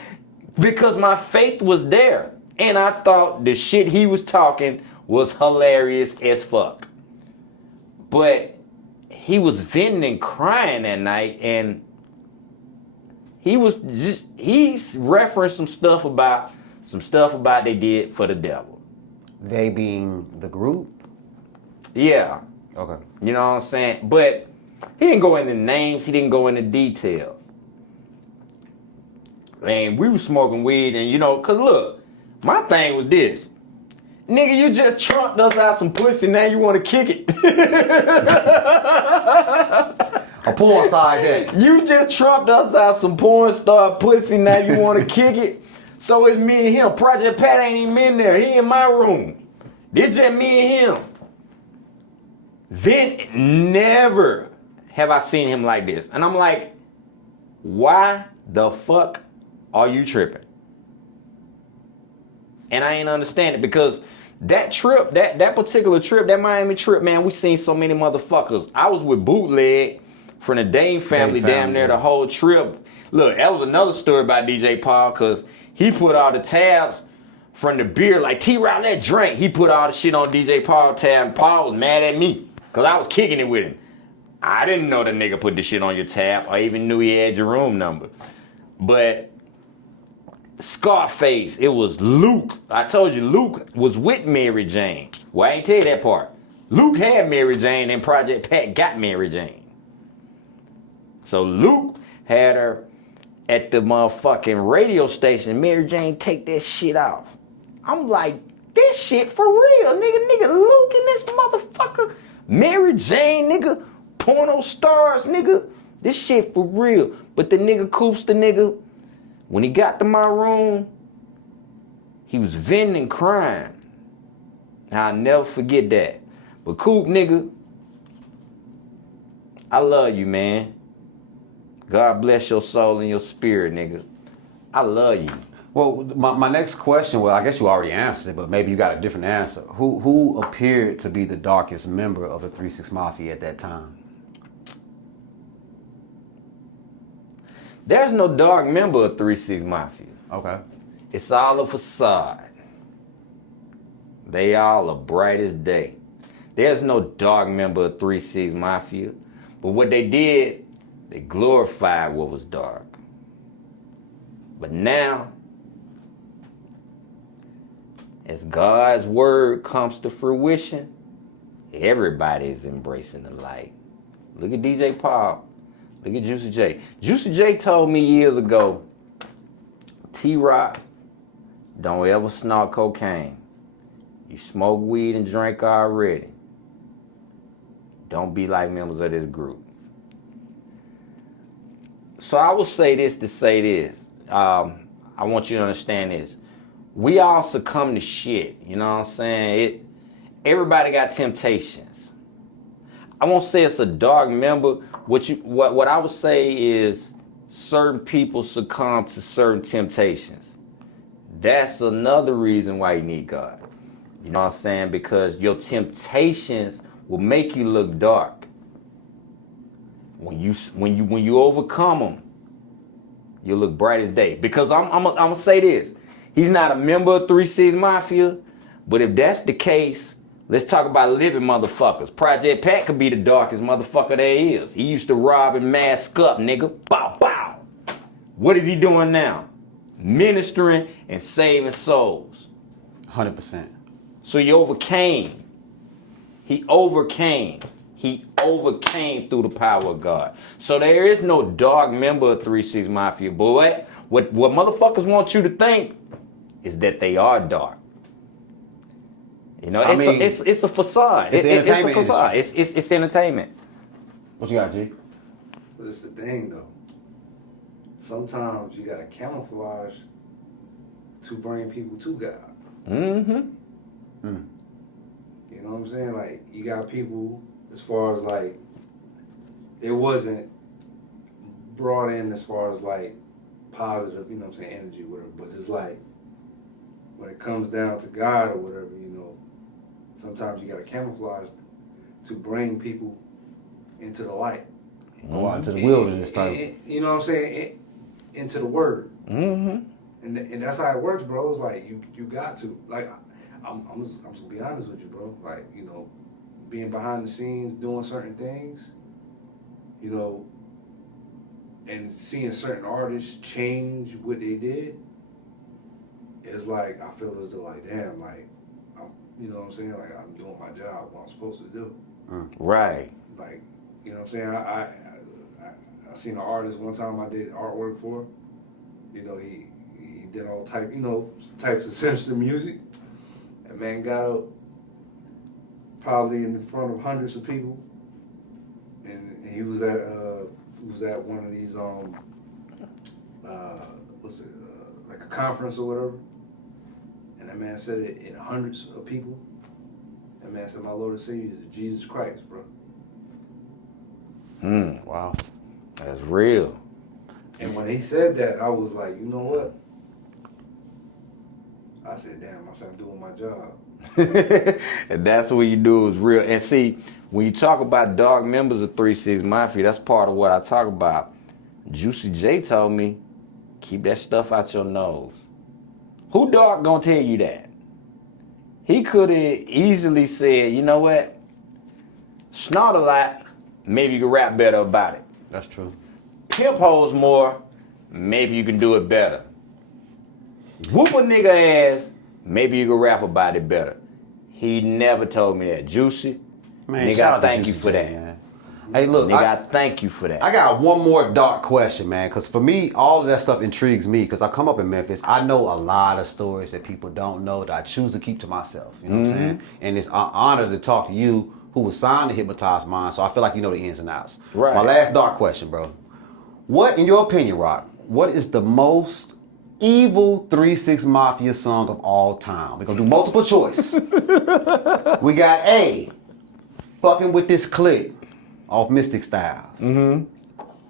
because my faith was there. And I thought the shit he was talking was hilarious as fuck. But he was venting and crying that night, and he referenced some stuff about they did for the devil. They being the group? Yeah. Okay. You know what I'm saying? But he didn't go into names, he didn't go into details. And we were smoking weed, and you know, cause look, my thing was this. Nigga, you just trumped us out some pussy, now you want to kick it. A porn star that. You just trumped us out some porn star pussy, now you want to kick it. So it's me and him. Project Pat ain't even in there. He in my room. It's just me and him. Then never have I seen him like this. And I'm like, why the fuck are you tripping? And I ain't understand it because that trip, that particular trip, that Miami trip, man, we seen so many motherfuckers. I was with Bootleg from the Dane family damn near the whole trip. Look, that was another story about DJ Paul because he put all the tabs from the beer, like T-Rock that drink. He put all the shit on DJ Paul tab, and Paul was mad at me because I was kicking it with him. I didn't know the nigga put the shit on your tab. I even knew he had your room number. But Scarface, it was Luke. I told you Luke was with Mary Jane. Well, I ain't tell you that part. Luke had Mary Jane and Project Pat got Mary Jane. So Luke had her at the motherfucking radio station. Mary Jane take that shit off. I'm like, this shit for real, nigga, Luke in this motherfucker. Mary Jane, nigga, porno stars, nigga. This shit for real. But the nigga Coops, the nigga, when he got to my room, he was venting and crying. I'll never forget that. But Coop, nigga, I love you, man. God bless your soul and your spirit, nigga. I love you. Well, my next question, well, I guess you already answered it, but maybe you got a different answer. Who appeared to be the darkest member of the 3-6 Mafia at that time? There's no dark member of 3-6 Mafia. Okay. It's all a facade. They all are bright as day. There's no dark member of 3-6 Mafia. But what they did, they glorified what was dark. But now, as God's word comes to fruition, everybody is embracing the light. Look at DJ Paul. Look at Juicy J. Juicy J told me years ago, T-Rock, don't ever snort cocaine. You smoke weed and drink already. Don't be like members of this group. So I will say this to say this. I want you to understand this. We all succumb to shit. You know what I'm saying? Everybody got temptations. I won't say it's a dark member. What I would say is certain people succumb to certain temptations. That's another reason why you need God. You know what I'm saying? Because your temptations will make you look dark. When you overcome them, you'll look bright as day. Because I'm gonna say this. He's not a member of 3 6 Mafia, but if that's the case, let's talk about living motherfuckers. Project Pat could be the darkest motherfucker there is. He used to rob and mask up, nigga. Bow, bow. What is he doing now? Ministering and saving souls. 100%. So he overcame. He overcame through the power of God. So there is no dark member of 3 6 Mafia. But what motherfuckers want you to think is that they are dark. You know, it's a facade. It's entertainment. It's a facade. It's entertainment. What you got, G? But it's the thing, though. Sometimes you gotta camouflage to bring people to God. Mm-hmm. Mm. You know what I'm saying? Like, you got people, as far as like, it wasn't brought in as far as like positive, you know what I'm saying, energy, whatever. But it's like, when it comes down to God or whatever, you know, sometimes you gotta camouflage to bring people into the light. Go out into the wilderness type. You know what I'm saying? Into the word. Mm-hmm. And that's how it works, bro. It's like you got to. Like, I'm just gonna be honest with you, bro. Like, you know, being behind the scenes, doing certain things, you know, and seeing certain artists change what they did, it's like, I feel as though, like, damn, like, you know what I'm saying? Like, I'm doing my job, what I'm supposed to do. Right. Like, you know what I'm saying? I seen an artist one time I did artwork for. You know, he did all types of sinister music. And man got up probably in front of hundreds of people. And he was at one of these like a conference or whatever. And that man said it in hundreds of people. That man said, "My Lord and Savior is Jesus Christ, bro." Wow. That's real. And when he said that, I was like, you know what? I said, damn, I said, I'm doing my job. And that's what you do is real. And see, when you talk about dark members of 3 6 Mafia, that's part of what I talk about. Juicy J told me, keep that stuff out your nose. Who dark gonna tell you that? He could have easily said, you know what? Snort a lot, maybe you can rap better about it. That's true. Pimp hoes more, maybe you can do it better. Whoop a nigga ass, maybe you can rap about it better. He never told me that. Juicy, Man, nigga, shout I out to thank you Juicy for J, that. man. Hey, look, Nigga, I thank you for that. I got one more dark question, man, because for me, all of that stuff intrigues me because I come up in Memphis. I know a lot of stories that people don't know that I choose to keep to myself. You know what I'm saying? And it's an honor to talk to you who was signed to Hypnotize Mind, so I feel like you know the ins and outs. Right. My last dark question, bro. What, in your opinion, Rock, what is the most evil 3 6 Mafia song of all time? We're going to do multiple choice. We got A, Fucking With This Click off Mystic Styles. Mm-hmm.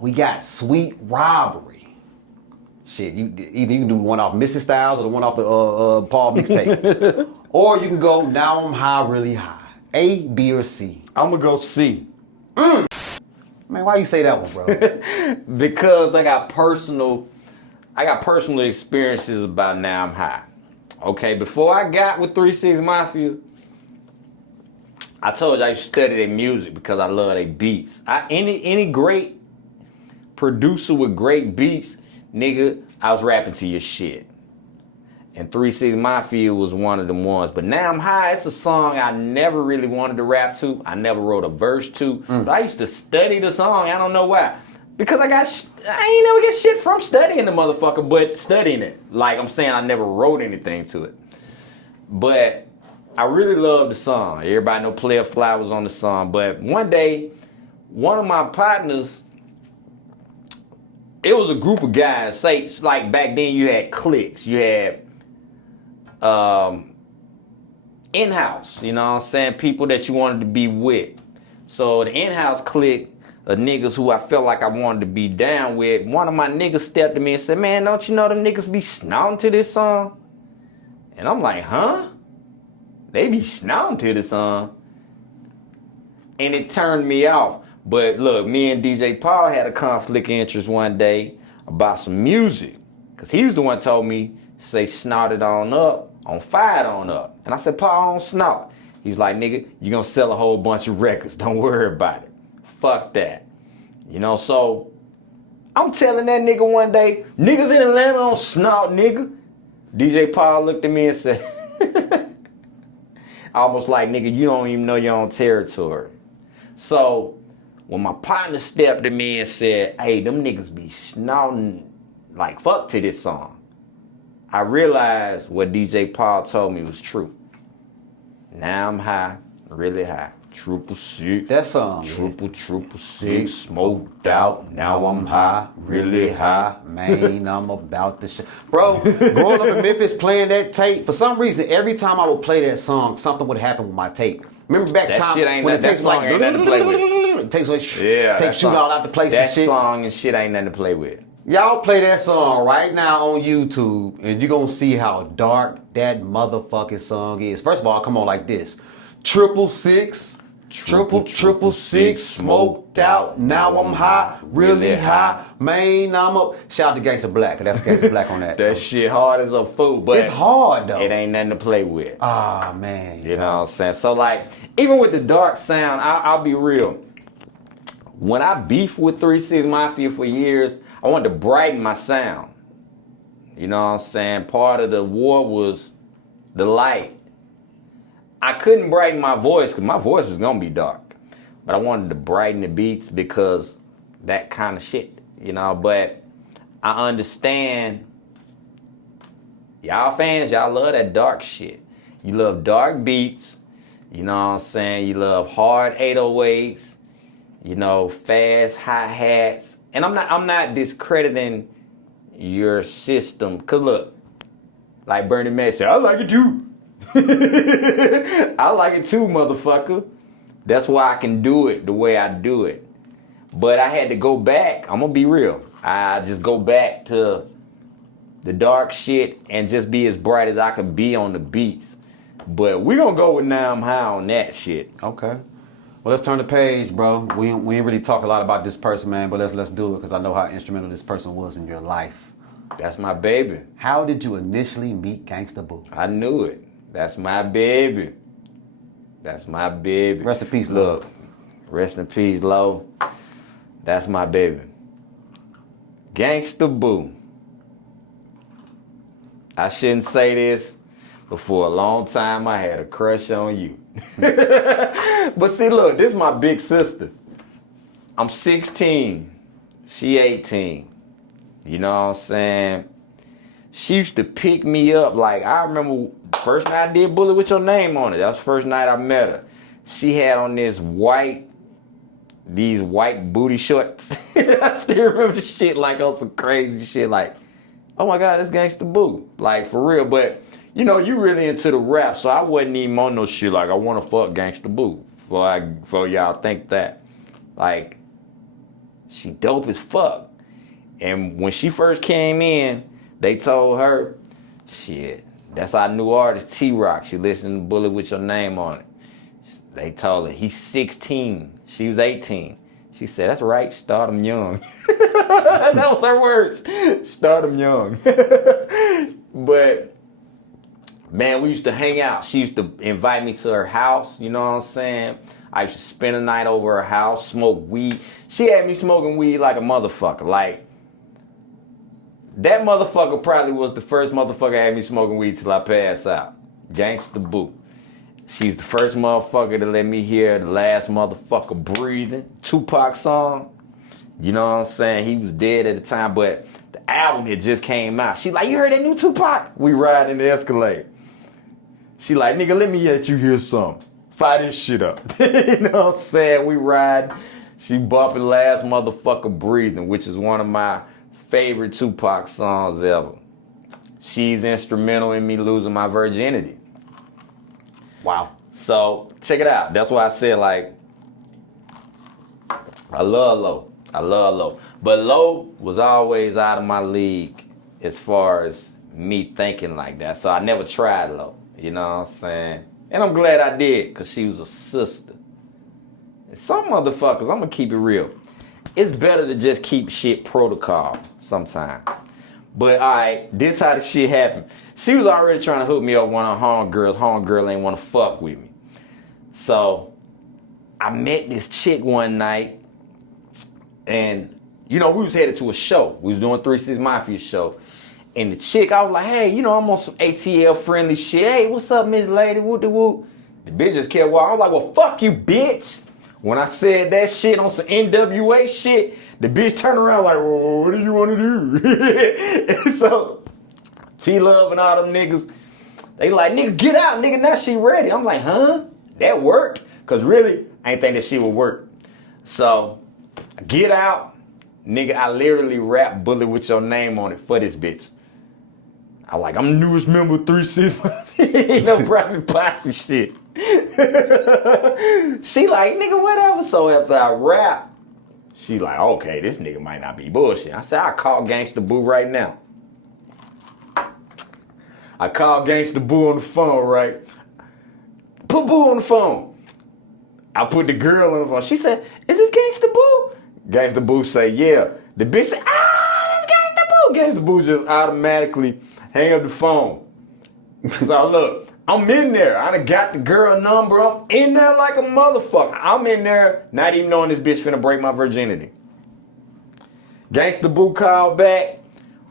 We got Sweet Robbery. Shit, either you can do one off Mystic Styles or the one off the Paul mixtape. Or you can go Now I'm High, Really High. A, B, or C? I'm gonna go C. Man, why you say that one, bro? Because I got personal experiences about Now I'm High. Okay, before I got with 3 6 Mafia, I told you I used to study their music because I love their beats. Any great producer with great beats, nigga, I was rapping to your shit. And 3 6 Mafia was one of them ones. But Now I'm High, it's a song I never really wanted to rap to. I never wrote a verse to. But I used to study the song. I don't know why. Because I ain't never get shit from studying the motherfucker, but studying it. Like I'm saying, I never wrote anything to it. But I really love the song. Everybody know Player Fly was on the song. But one day, one of my partners, it was a group of guys. Say, like back then you had cliques. You had in-house, you know what I'm saying? People that you wanted to be with. So the in-house clique of niggas who I felt like I wanted to be down with, one of my niggas stepped to me and said, man, don't you know them niggas be snorting to this song? And I'm like, huh? they be snouting to the song. And it turned me off. But look, me and DJ Paul had a conflict of interest one day about some music. Because he was the one told me, say, snout it on up, on fire on up. And I said, Paul, I don't snout. He was like, nigga, you gonna sell a whole bunch of records. Don't worry about it. Fuck that. You know, so I'm telling that nigga one day, niggas in Atlanta don't snout, nigga. DJ Paul looked at me and said, almost like, nigga, you don't even know your own territory. So when my partner stepped to me and said, hey, them niggas be snouting like fuck to this song, I realized what DJ Paul told me was true. Now I'm high, really high. Triple six. That song. Triple six, smoked out. Now I'm high, really high. Man, I'm about to Bro, growing up in Memphis playing that tape, for some reason, every time I would play that song, something would happen with my tape. Remember back That time shit ain't when that the tape was song like, ain't nothing to play with. Tapes like, Yeah, tape shoot all out the place that and shit. song and shit ain't nothing to play with. Y'all play that song right now on YouTube, and you're gonna see how dark that motherfucking song is. First of all, come on like this. Triple six, triple six, smoked out. Now I'm high, really high. Man, I'm up. Shout out to Gangsta Black, 'cause that's Gangsta Black on that. That shit hard as a fool, but It's hard though. it ain't nothing to play with. Ah man. You know what I'm saying? So like, even with the dark sound, I'll be real. When I beefed with 3 6 Mafia for years, I wanted to brighten my sound. You know what I'm saying? Part of the war was the light. I couldn't brighten my voice because my voice was gonna be dark. But I wanted to brighten the beats because that kind of shit, you know. But I understand y'all fans, y'all love that dark shit. You love dark beats, you know what I'm saying? You love hard 808s, you know, fast hi-hats. And I'm not discrediting your system. Cause look, like Bernie Mac said, I like it too. I like it too, motherfucker. That's why I can do it the way I do it. But I had to go back. I'm gonna be real. I just go back to the dark shit and just be as bright as I can be on the beats. But we're gonna go with Now I'm High on that shit. Okay. Well, let's turn the page, bro. We ain't really talk a lot about this person, man, but let's do it because I know how instrumental this person was in your life. That's my baby. How did you initially meet Gangsta Boo? I knew it. That's my baby. That's my baby. Rest in peace, Look, rest in peace, Lo. That's my baby. Gangsta Boo. I shouldn't say this, but for a long time I had a crush on you. But see, look, this is my big sister. I'm 16. She 18. You know what I'm saying? She used to pick me up. Like, I remember first night I did Bullet with Your Name on it. That was the first night I met her. She had on these white booty shorts. I still remember the shit like on some crazy shit like, oh my God, that's Gangsta Boo. Like, for real. But, you know, you really into the rap, so I wasn't even on no shit like, I want to fuck Gangsta Boo. For y'all think that. Like, she dope as fuck. And when she first came in, they told her, shit, that's our new artist, T-Rock. She listened to Bullet with Your Name on it. They told her, he's 16. She was 18. She said, that's right, start him young. That was her words. Start him young. But, man, we used to hang out. She used to invite me to her house, you know what I'm saying? I used to spend a night over her house, smoke weed. She had me smoking weed like a motherfucker. Like, that motherfucker probably was the first motherfucker that had me smoking weed till I passed out. Gangsta Boo. She's the first motherfucker to let me hear the last motherfucker breathing. Tupac song. You know what I'm saying? He was dead at the time, but the album had just came out. She like, you heard that new Tupac? We ride in the Escalade. She like, nigga, let me let you hear something. Fire this shit up. You know what I'm saying? We ride. She bumping Last Motherfucker Breathing, which is one of my favorite Tupac songs ever. She's instrumental in me losing my virginity. Wow. So, check it out. That's why I said, like, I love Lo. I love Lo. But Lo was always out of my league as far as me thinking like that. So I never tried Lo. You know what I'm saying? And I'm glad I did, because she was a sister. And some motherfuckers, I'm going to keep it real. It's better to just keep shit protocol sometimes. But all right, this how the shit happened. She was already trying to hook me up with one of her homegirls. Homegirl ain't want to fuck with me. So I met this chick one night, and you know, we was headed to a show. We was doing 3-6 Mafia show. And the chick, I was like, hey, you know, I'm on some ATL friendly shit. Hey, what's up, Miss Lady? Whoop-de-whoop. The bitch just kept walking. I was like, well, fuck you, bitch. When I said that shit on some NWA shit, the bitch turned around like, well, what do you want to do? And so, T-Love and all them niggas, they like, nigga, get out, nigga, now she ready. I'm like, huh? That worked? Because really, I ain't think that shit would work. So, I get out. Nigga, I literally rap Bullet with your name on it for this bitch. I like, I'm the newest member of 3-6. Ain't no private posse shit. She like, nigga, whatever. So after I rap, she like, okay, this nigga might not be bullshit. I said, I call Gangsta Boo right now. I call Gangsta Boo on the phone, right? Put Boo on the phone. I put the girl on the phone. She said, is this Gangsta Boo? Gangsta Boo say, yeah. The bitch say, that's Gangsta Boo. Gangsta Boo just automatically hang up the phone. So look, I'm in there. I done got the girl number. I'm in there like a motherfucker. I'm in there not even knowing this bitch finna break my virginity. Gangsta Boo called back.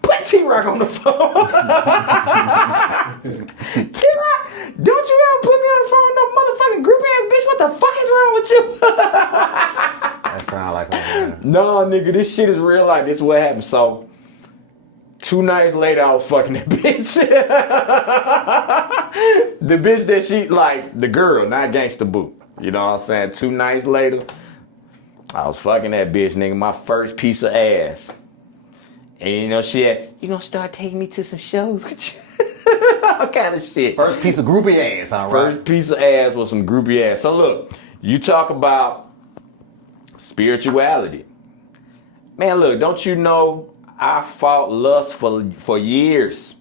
Put T-Rock on the phone. T-Rock, don't you ever put me on the phone, no motherfucking group ass bitch. What the fuck is wrong with you? That sound like a No, nigga, this shit is real life. This is what happened. So, 2 nights later, I was fucking that bitch. The bitch that she, like, the girl, not Gangsta Boo. You know what I'm saying? 2 nights later, I was fucking that bitch, nigga. My first piece of ass. And you know, she had, you gonna start taking me to some shows? All kind of shit. first piece of groupie ass, all right. First piece of ass was some groupie ass. So look, you talk about spirituality. Man, look, don't you know I fought lust for years.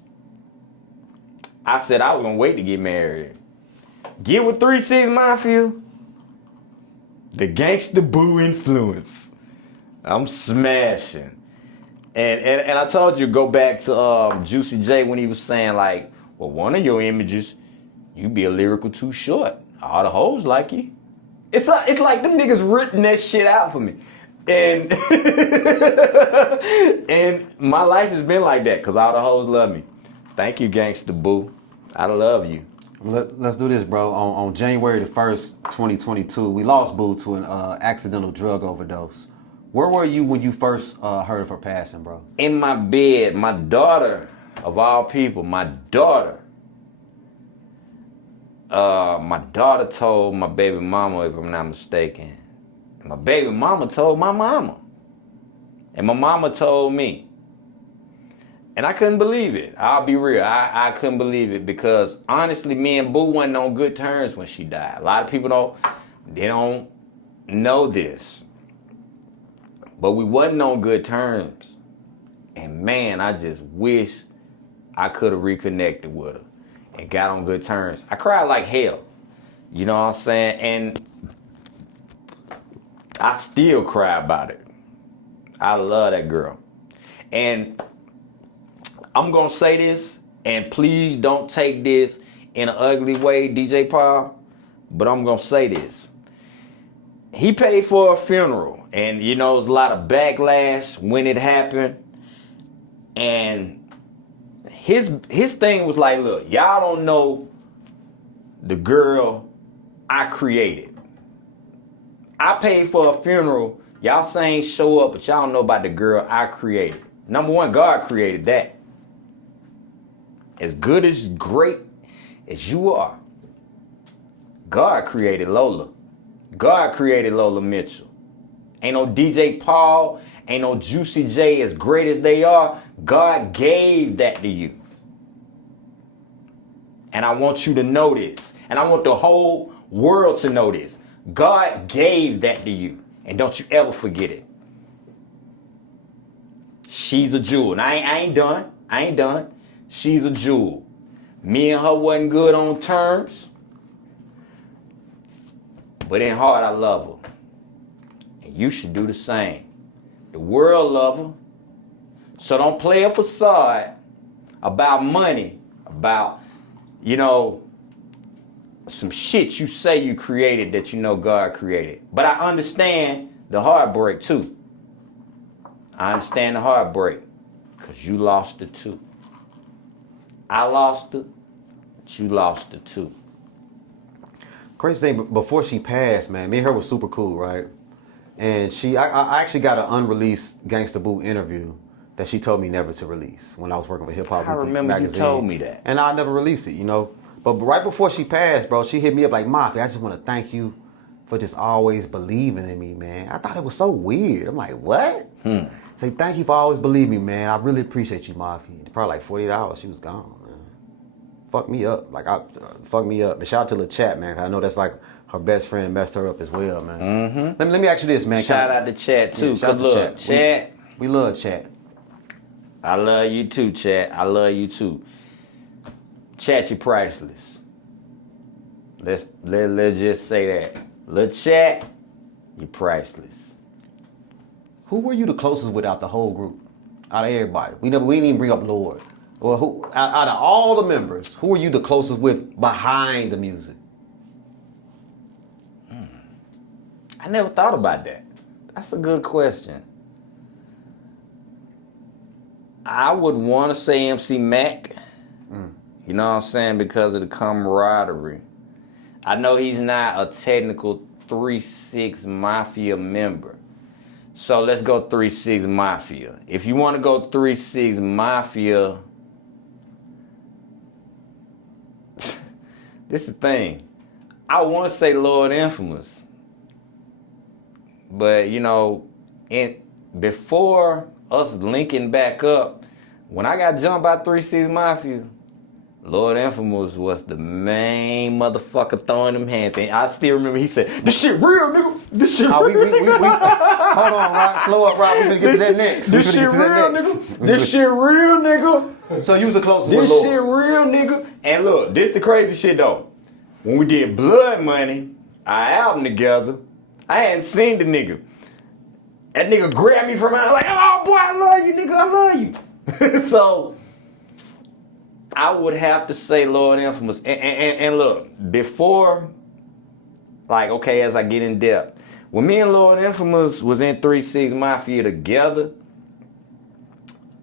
I said I was gonna wait to get married. Get with 3-6 Mafia. The Gangsta Boo influence. I'm smashing. And I told you, go back to Juicy J when he was saying like, well, one of your images, you be a lyrical too short. All the hoes like you. It's like them niggas written that shit out for me. And and my life has been like that because all the hoes love me. Thank you, Gangsta Boo. I love you. Let's do this, bro. On January the 1st, 2022, we lost Boo to an accidental drug overdose. Where were you when you first heard of her passing, bro? In my bed, my daughter, of all people, my daughter told my baby mama, if I'm not mistaken. My baby mama told my mama. And my mama told me. And I couldn't believe it. I'll be real. I couldn't believe it because honestly, me and Boo wasn't on good terms when she died. A lot of people don't know this. But we wasn't on good terms. And man, I just wish I could have reconnected with her and got on good terms. I cried like hell. You know what I'm saying? And I still cry about it. I love that girl. And I'm going to say this, and please don't take this in an ugly way, DJ Paul, but I'm going to say this. He paid for a funeral. And, you know, there's a lot of backlash when it happened. And his thing was like, look, y'all don't know the girl I created. I paid for a funeral. Y'all saying show up, but y'all don't know about the girl I created. Number one, God created that. As good as great as you are, God created Lola. God created Lola Mitchell. Ain't no DJ Paul, ain't no Juicy J, as great as they are. God gave that to you. And I want you to know this. And I want the whole world to know this. God gave that to you. And don't you ever forget it. She's a jewel. And I ain't done. She's a jewel. Me and her wasn't good on terms. But in heart, I love her. And you should do the same. The world love her. So don't play a facade about money, about, you know, some shit you say you created that you know God created. But I understand the heartbreak too. I understand the heartbreak because you lost her too. I lost her, but you lost her too. Crazy thing, before she passed, man, me and her was super cool, right? And I actually got an unreleased Gangsta Boo interview that she told me never to release when I was working for Hip Hop I Weekly remember magazine. you told me that. And I never released it, you know. But right before she passed, bro, she hit me up like, Mafi, I just want to thank you for just always believing in me, man. I thought it was so weird. I'm like, what? Say, thank you for always believing me, man. I really appreciate you, Mafi. Probably like 48 hours, she was gone, man. Fucked me up. Fucked me up. And shout out to the chat, man. 'Cause I know that's like her best friend messed her up as well, man. Mm-hmm. Let me ask you this, man. Shout out to Chat too. Yeah, shout out to look, Chat. We love Chat. I love you too, Chat. I love you too. Chat, you priceless. Let's just say that. Lil' Chat, you priceless. Who were you the closest with out the whole group? Out of everybody. We didn't even bring up Lord. Or who out of all the members, who were you the closest with behind the music? I never thought about that. That's a good question. I would want to say MC Mac. You know what I'm saying? Because of the camaraderie. I know he's not a technical 3-6 Mafia member. So let's go 3-6 Mafia. If you want to go 3-6 Mafia, this is the thing. I want to say Lord Infamous. But, you know, before us linking back up, when I got jumped by 3-6 Mafia, Lord Infamous was the main motherfucker throwing them hand things. I still remember he said, "This shit real, nigga. This shit real." Hold on, Rock. Slow up, Rock. We're gonna get to that next. This shit real, nigga. This shit real, nigga. So you was the closest with This Lord. shit real, nigga. And look, this the crazy shit though. When we did Blood Money, our album together, I hadn't seen the nigga. That nigga grabbed me from out like, "Oh boy, I love you, nigga. I love you." So I would have to say Lord Infamous. And look, before, like, okay, as I get in depth, when me and Lord Infamous was in 3-6 Mafia together,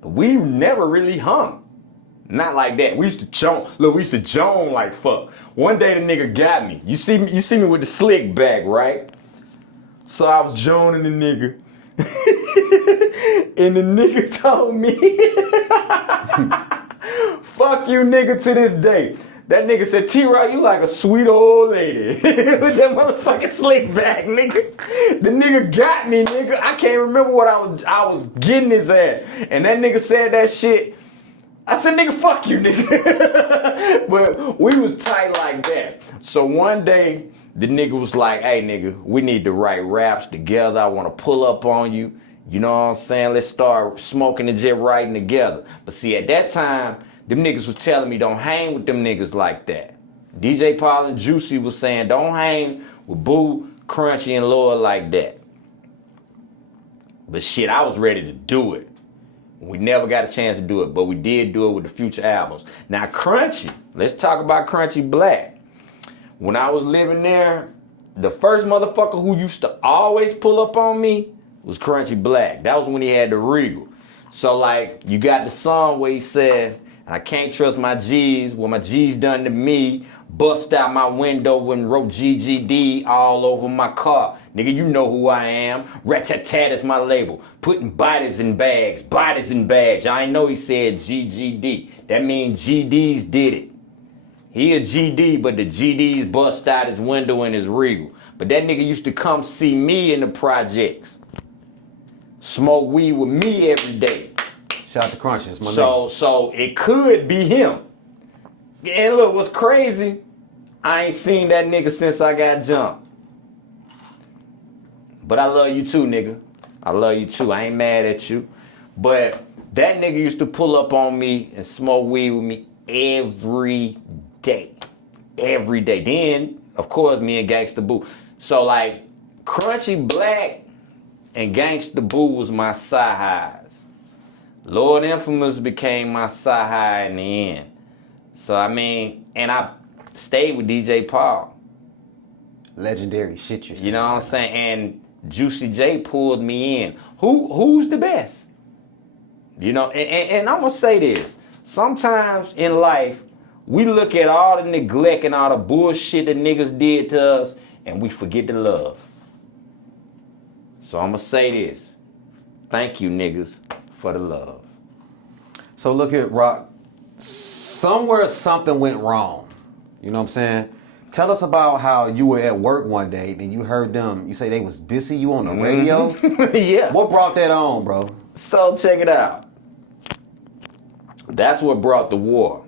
we never really hung. Not like that. We used to joan. Look, we used to joan like fuck. One day the nigga got me. You see me with the slick back, right? So I was joning the nigga. And the nigga told me, "Fuck you, nigga," to this day. That nigga said, "T-Rock, you like a sweet old lady." With that motherfucking slick back, nigga. The nigga got me, nigga. I can't remember what I was getting his ass. And that nigga said that shit. I said, "Nigga, fuck you, nigga." But we was tight like that. So one day, the nigga was like, "Hey, nigga, we need to write raps together. I want to pull up on you. You know what I'm saying? Let's start smoking and just writing together." But see, at that time, them niggas was telling me don't hang with them niggas like that. DJ Paul and Juicy was saying don't hang with Boo, Crunchy, and Lord like that. But shit, I was ready to do it. We never got a chance to do it, but we did do it with the future albums. Now Crunchy, let's talk about Crunchy Black. When I was living there, the first motherfucker who used to always pull up on me was Crunchy Black. That was when he had the Regal. So like, you got the song where he said, "I can't trust my G's, what my G's done to me. Bust out my window and wrote GGD all over my car. Nigga, you know who I am. Rat-tat-tat is my label. Putting bodies in bags, bodies in bags." I know he said GGD. That means GDs did it. He a GD, but the GDs bust out his window in his Regal. But that nigga used to come see me in the projects. Smoke weed with me every day. Shout out to Crunchy, that's my nigga. So it could be him. And look, what's crazy, I ain't seen that nigga since I got jumped. But I love you too, nigga. I love you too. I ain't mad at you. But that nigga used to pull up on me and smoke weed with me every day. Every day. Then, of course, me and Gangsta Boo. So like Crunchy Black and Gangsta Boo was my side highs. Lord Infamous became my side high in the end. So I mean, and I stayed with DJ Paul. Legendary shit you're saying. You know what I'm saying? And Juicy J pulled me in. Who's the best? You know, and I'm gonna say this. Sometimes in life, we look at all the neglect and all the bullshit that niggas did to us, and we forget to love. So I'm gonna say this. Thank you, niggas, for the love. So look here, Rock. Somewhere something went wrong. You know what I'm saying? Tell us about how you were at work one day and you heard them, you say they was dissing you on the radio? Yeah. What brought that on, bro? So check it out. That's what brought the war.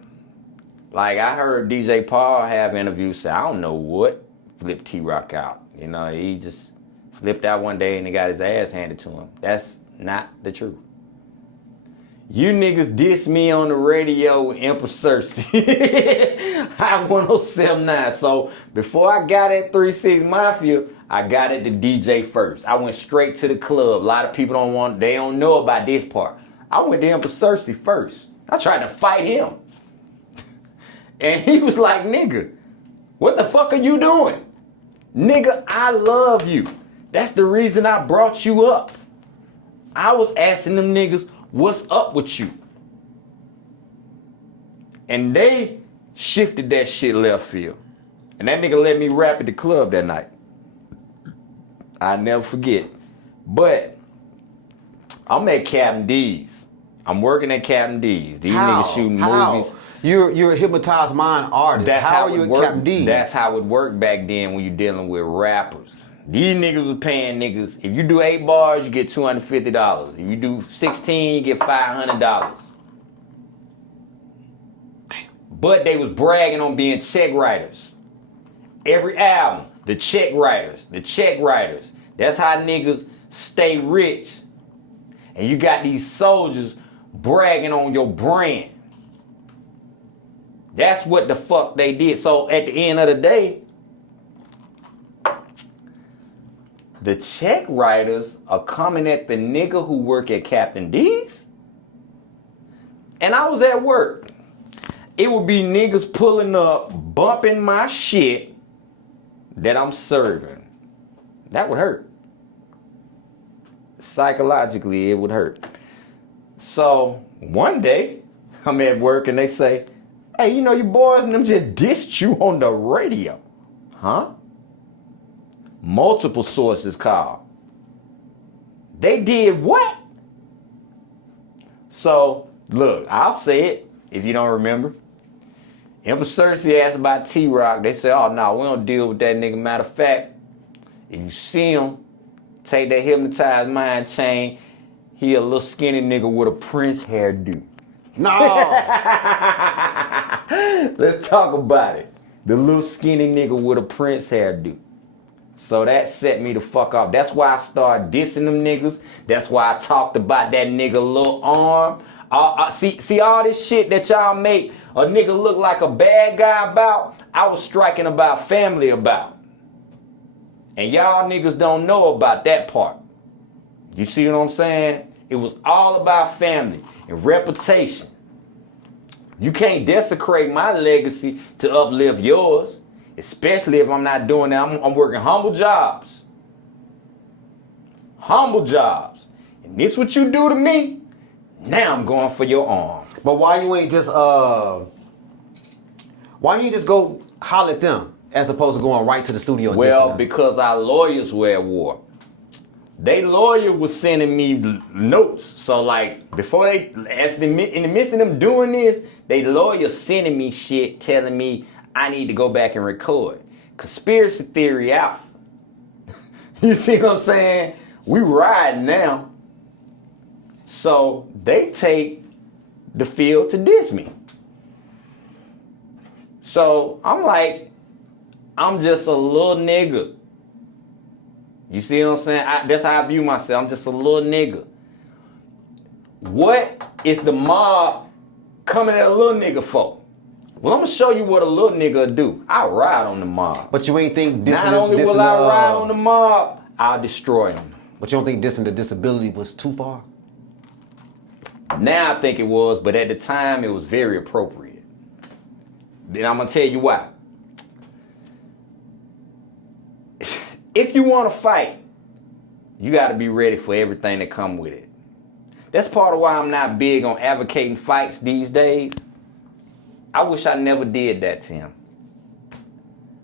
Like I heard DJ Paul have interviews say, I don't know what flipped T-Rock out. You know, he just flipped out one day and he got his ass handed to him. That's not the truth. You niggas diss me on the radio with Empress Cersei. I 1079. So before I got at 36 Mafia, I got at the DJ first. I went straight to the club. A lot of people they don't know about this part. I went to Empress Cersei first. I tried to fight him. And he was like, nigga, what the fuck are you doing? Nigga, I love you. That's the reason I brought you up. I was asking them niggas, what's up with you? And they shifted that shit left field. And that nigga let me rap at the club that night. I never forget. But I'm at Captain D's. I'm working at Captain D's. These niggas shooting movies. You're a hypnotized mind artist. That's how are you at Captain D's? That's how it worked back then when you're dealing with rappers. These niggas was paying niggas. If you do 8 bars, you get $250. If you do 16, you get $500. But they was bragging on being check writers. Every album, the check writers, the check writers. That's how niggas stay rich. And you got these soldiers bragging on your brand. That's what the fuck they did. So at the end of the day, the check writers are coming at the nigga who work at Captain D's. And I was at work. It would be niggas pulling up, bumping my shit that I'm serving. That would hurt. Psychologically, it would hurt. So one day, I'm at work and they say, hey, you know, you boys and them just dissed you on the radio. Huh? Multiple sources called. They did what? So, look, I'll say it if you don't remember. Empress Cersei asked about T-Rock. They said, oh, no, we don't deal with that nigga. Matter of fact, if you see him, take that hypnotized mind chain, he a little skinny nigga with a Prince hairdo. No. Let's talk about it. The little skinny nigga with a Prince hairdo. So that set me the fuck off. That's why I started dissing them niggas. That's why I talked about that nigga little arm. See all this shit that y'all make a nigga look like a bad guy about, I was striking about family about. And y'all niggas don't know about that part. You see what I'm saying? It was all about family and reputation. You can't desecrate my legacy to uplift yours, especially if I'm not doing that. I'm working humble jobs. Humble jobs. And this what you do to me, now I'm going for your arm. But why you ain't just go holler at them as opposed to going right to the studio? Well, because our lawyers were at war. They lawyer was sending me notes. So like before in the midst of them doing this, they lawyer sending me shit telling me I need to go back and record. Conspiracy theory out. You see what I'm saying? We riding now. So they take the field to diss me. So I'm like, I'm just a little nigga. You see what I'm saying? That's how I view myself. I'm just a little nigga. What is the mob coming at a little nigga for? Well, I'm gonna show you what a little nigga do. I ride on the mob. But you ain't think dissing Not only will I ride on the mob, I'll destroy him. But you don't think dissing the disability was too far? Now I think it was, but at the time it was very appropriate. Then I'm gonna tell you why. If you want to fight, you got to be ready for everything that come with it. That's part of why I'm not big on advocating fights these days. I wish I never did that to him.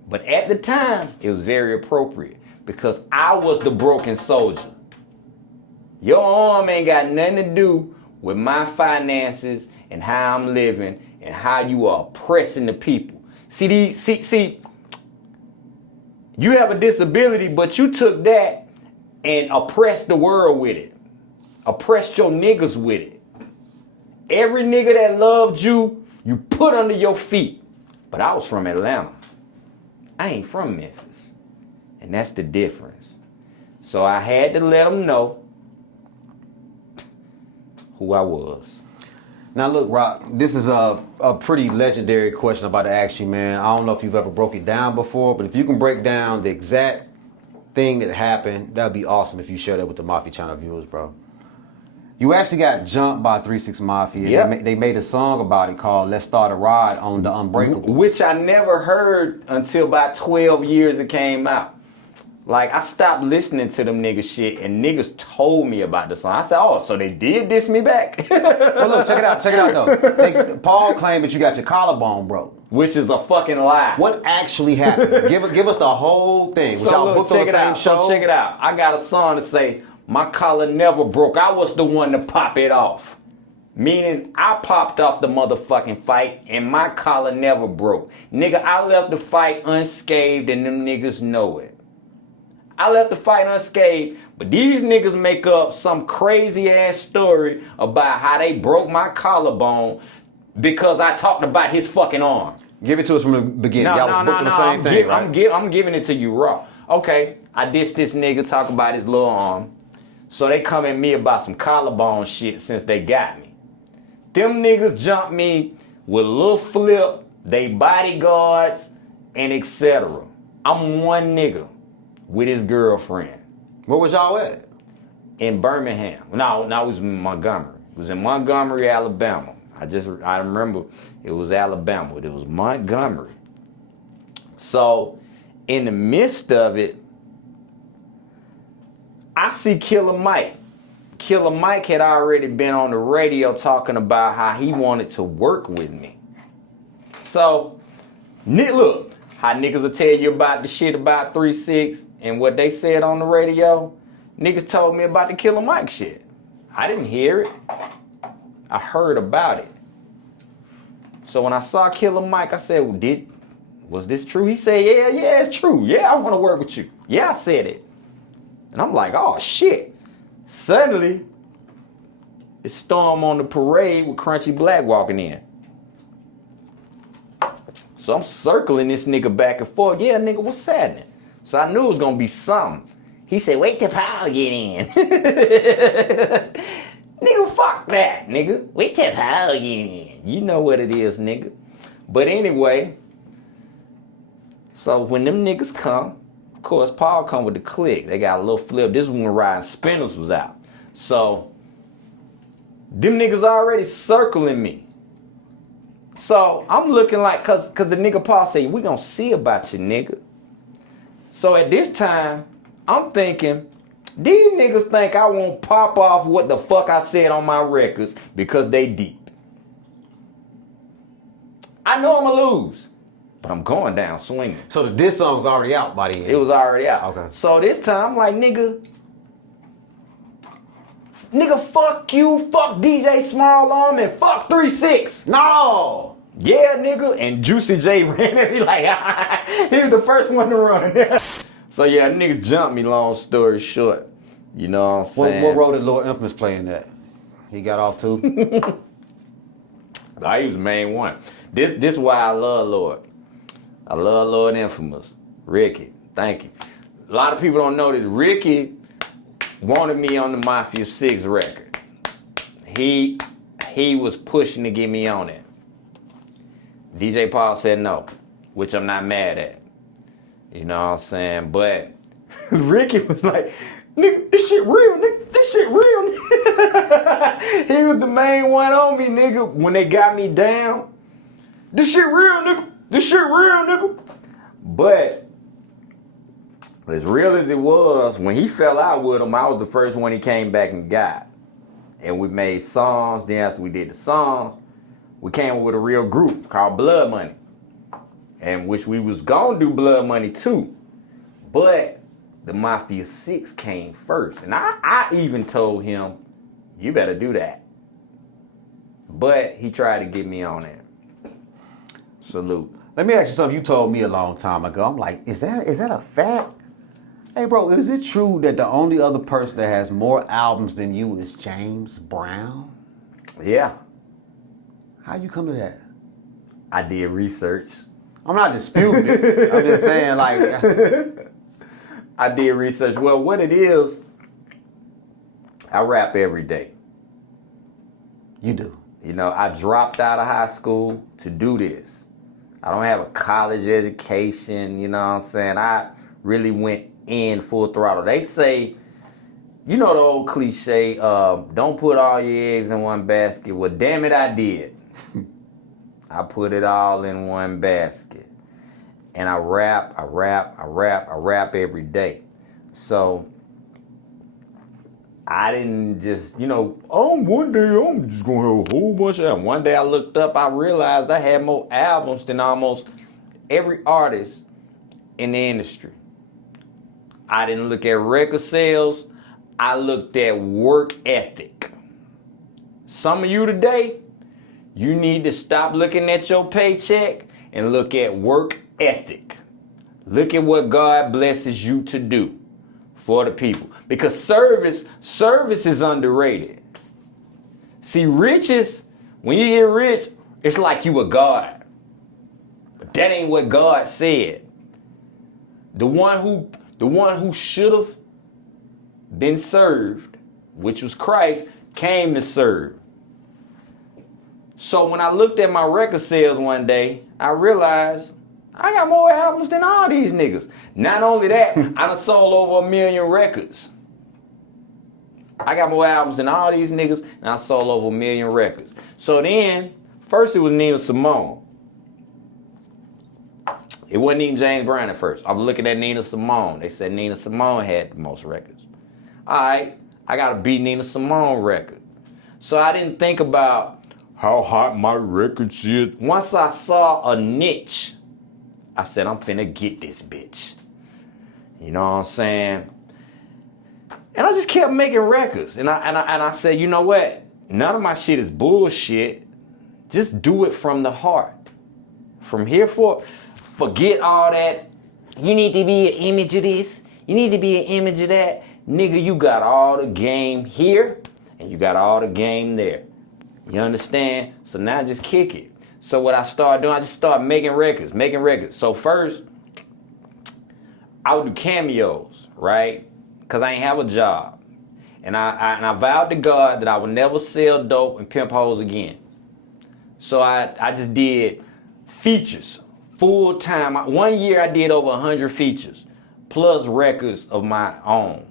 But at the time, it was very appropriate because I was the broken soldier. Your arm ain't got nothing to do with my finances and how I'm living and how you are oppressing the people. See, you have a disability, but you took that and oppressed the world with it. Oppressed your niggas with it. Every nigga that loved you, you put under your feet. But I was from Atlanta. I ain't from Memphis. And that's the difference. So I had to let them know who I was. Now look, Rock, this is a pretty legendary question I'm about to ask you, man. I don't know if you've ever broke it down before, but if you can break down the exact thing that happened, that'd be awesome if you share that with the Mafia channel viewers, bro. You actually got jumped by 3-6 Mafia. Yep. They made a song about it called Let's Start a Ride on the Unbreakable. Which I never heard until about 12 years it came out. Like, I stopped listening to them niggas shit, and niggas told me about the song. I said, oh, so they did diss me back? Well, look, check it out though. Paul claimed that you got your collarbone broke. Which is a fucking lie. What actually happened? give us the whole thing. Was y'all booked on the same show? So check it out. I got a song to say, my collar never broke. I was the one to pop it off. Meaning, I popped off the motherfucking fight, and my collar never broke. Nigga, I left the fight unscathed, and them niggas know it. I left the fight unscathed, but these niggas make up some crazy ass story about how they broke my collarbone because I talked about his fucking arm. Give it to us from the beginning. Y'all was booked on the same thing, right? I'm giving it to you raw. Okay, I dissed this nigga, talk about his little arm. So they come at me about some collarbone shit since they got me. Them niggas jumped me with Lil Flip, they bodyguards, and etc. I'm one nigga with his girlfriend. Where was y'all at? In Birmingham. No, it was in Montgomery. It was in Montgomery, Alabama. I remember it was Alabama, but it was Montgomery. So, in the midst of it, I see Killer Mike. Killer Mike had already been on the radio talking about how he wanted to work with me. So, look, how niggas will tell you about the shit about 3-6 and what they said on the radio. Niggas told me about the Killer Mike shit. I didn't hear it. I heard about it. So when I saw Killer Mike, I said, well, was this true? He said, yeah, it's true. Yeah, I want to work with you. Yeah, I said it. And I'm like, oh, shit. Suddenly, it's Storm on the parade with Crunchy Black walking in. So I'm circling this nigga back and forth. Yeah, nigga, what's happening? So I knew it was going to be something. He said, wait till Paul get in. Nigga, fuck that, nigga. Wait till Paul get in. You know what it is, nigga. But anyway, so when them niggas come, of course, Paul come with the clique. They got a little flip. This is when Ryan Spinners was out. So, them niggas already circling me. So, I'm looking like, cause the nigga Paul said, we gonna see about you, nigga. So at this time, I'm thinking, these niggas think I won't pop off what the fuck I said on my records because they deep. I know I'ma lose, but I'm going down swinging. So the diss song was already out by the end? It was already out. Okay. So this time, I'm like, nigga, fuck you, fuck DJ Small Arm, and fuck 3-6. No! Yeah, nigga. And Juicy J ran at me like, he was the first one to run. So yeah, niggas jumped me, long story short. You know what I'm saying? What role did Lord Infamous play in that? He got off too? Nah, he was the main one. This why I love Lord. I love Lord Infamous. Ricky, thank you. A lot of people don't know that Ricky wanted me on the Mafia 6 record. He was pushing to get me on it. DJ Paul said no, which I'm not mad at. You know what I'm saying? But Ricky was like, nigga, this shit real, nigga. This shit real. He was the main one on me, nigga, when they got me down. This shit real, nigga. This shit real, nigga. But as real as it was, when he fell out with him, I was the first one he came back and got. And we made songs. Then after we did the songs, we came up with a real group called Blood Money. And which we was gonna do Blood Money too. But the Mafia 6 came first. And I even told him, you better do that. But he tried to get me on it. Salute. Let me ask you something you told me a long time ago. I'm like, is that a fact? Hey, bro, is it true that the only other person that has more albums than you is James Brown? Yeah. How you come to that? I did research. I'm not disputing it. I'm just saying, like... I did research. Well, what it is, I rap every day. You do? You know, I dropped out of high school to do this. I don't have a college education, you know what I'm saying? I really went in full throttle. They say, you know the old cliche, don't put all your eggs in one basket. Well, damn it, I did. I put it all in one basket. And I rap every day. So I didn't just, one day I'm just gonna have a whole bunch of albums. One day I looked up, I realized I had more albums than almost every artist in the industry. I didn't look at record sales, I looked at work ethic. Some of you today, you need to stop looking at your paycheck and look at work ethic. Look at what God blesses you to do for the people. Because service is underrated. See, riches, when you get rich, it's like you a God. But that ain't what God said. The one who should have been served, which was Christ, came to serve. So when I looked at my record sales one day, I realized I got more albums than all these niggas. Not only that, I done sold over 1 million records. I got more albums than all these niggas, and I sold over 1 million records. So then, first it was Nina Simone. It wasn't even James Brown at first. I was looking at Nina Simone. They said Nina Simone had the most records. All right, I got to beat Nina Simone record. So I didn't think about how hot my records is. Once I saw a niche, I said, I'm finna get this bitch. You know what I'm saying? And I just kept making records. And I said, you know what? None of my shit is bullshit. Just do it from the heart. From here forget all that. You need to be an image of this. You need to be an image of that. Nigga, you got all the game here and you got all the game there. You understand? So now just kick it. So what I started doing, I just started making records. So first, I would do cameos, right? Because I ain't have a job. And I vowed to God that I would never sell dope and pimp hoes again. So I just did features, full time. 1 year I did over 100 features, plus records of my own.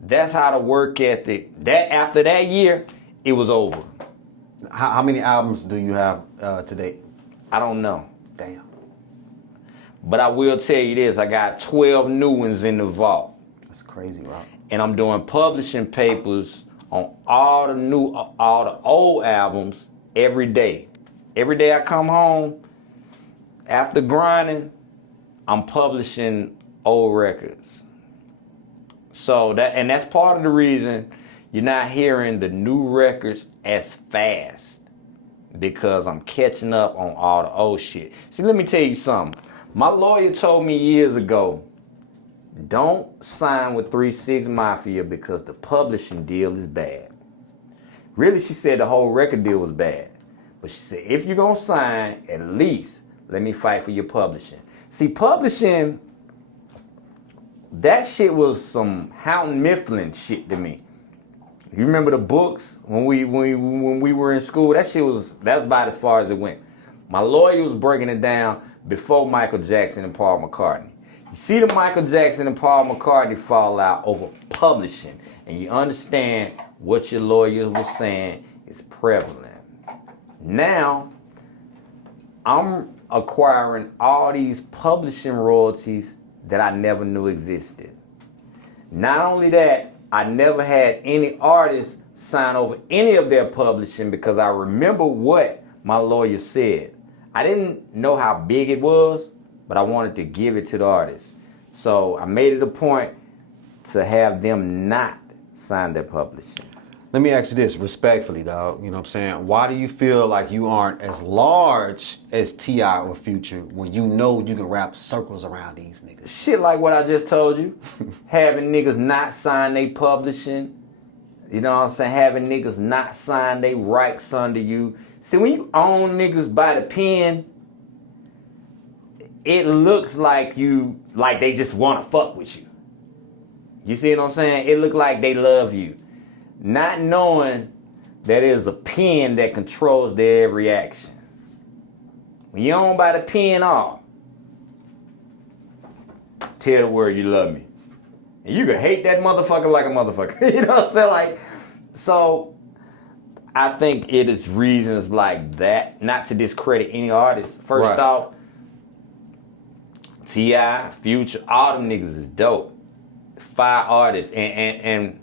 That's how the work ethic, after that year, it was over. How many albums do you have to date? I don't know. Damn. But I will tell you this, I got 12 new ones in the vault. That's crazy, Rob. And I'm doing publishing papers on all the old albums every day. Every day I come home, after grinding, I'm publishing old records. So that's part of the reason you're not hearing the new records as fast, because I'm catching up on all the old shit. See, let me tell you something. My lawyer told me years ago, don't sign with 3-6 Mafia because the publishing deal is bad. Really, she said the whole record deal was bad. But she said, if you're going to sign, at least let me fight for your publishing. See, publishing, that shit was some Houghton Mifflin shit to me. You remember the books when we were in school? That's about as far as it went. My lawyer was breaking it down before Michael Jackson and Paul McCartney. You see the Michael Jackson and Paul McCartney fallout over publishing, and you understand what your lawyer was saying is prevalent. Now, I'm acquiring all these publishing royalties that I never knew existed. Not only that, I never had any artists sign over any of their publishing because I remember what my lawyer said. I didn't know how big it was, but I wanted to give it to the artists. So I made it a point to have them not sign their publishing. Let me ask you this respectfully, dog. You know what I'm saying? Why do you feel like you aren't as large as T.I. or Future when you know you can wrap circles around these niggas? Shit like what I just told you. Having niggas not sign their publishing. You know what I'm saying? Having niggas not sign their rights under you. See, when you own niggas by the pen, it looks like they just want to fuck with you. You see what I'm saying? It look like they love you. Not knowing that there's a pen that controls their every action. When you own by the pen off, tell the world you love me. And you can hate that motherfucker like a motherfucker. You know what I'm saying? Like, so I think it is reasons like that, not to discredit any artist. First off, T.I., Future, all them niggas is dope. 5 artists. And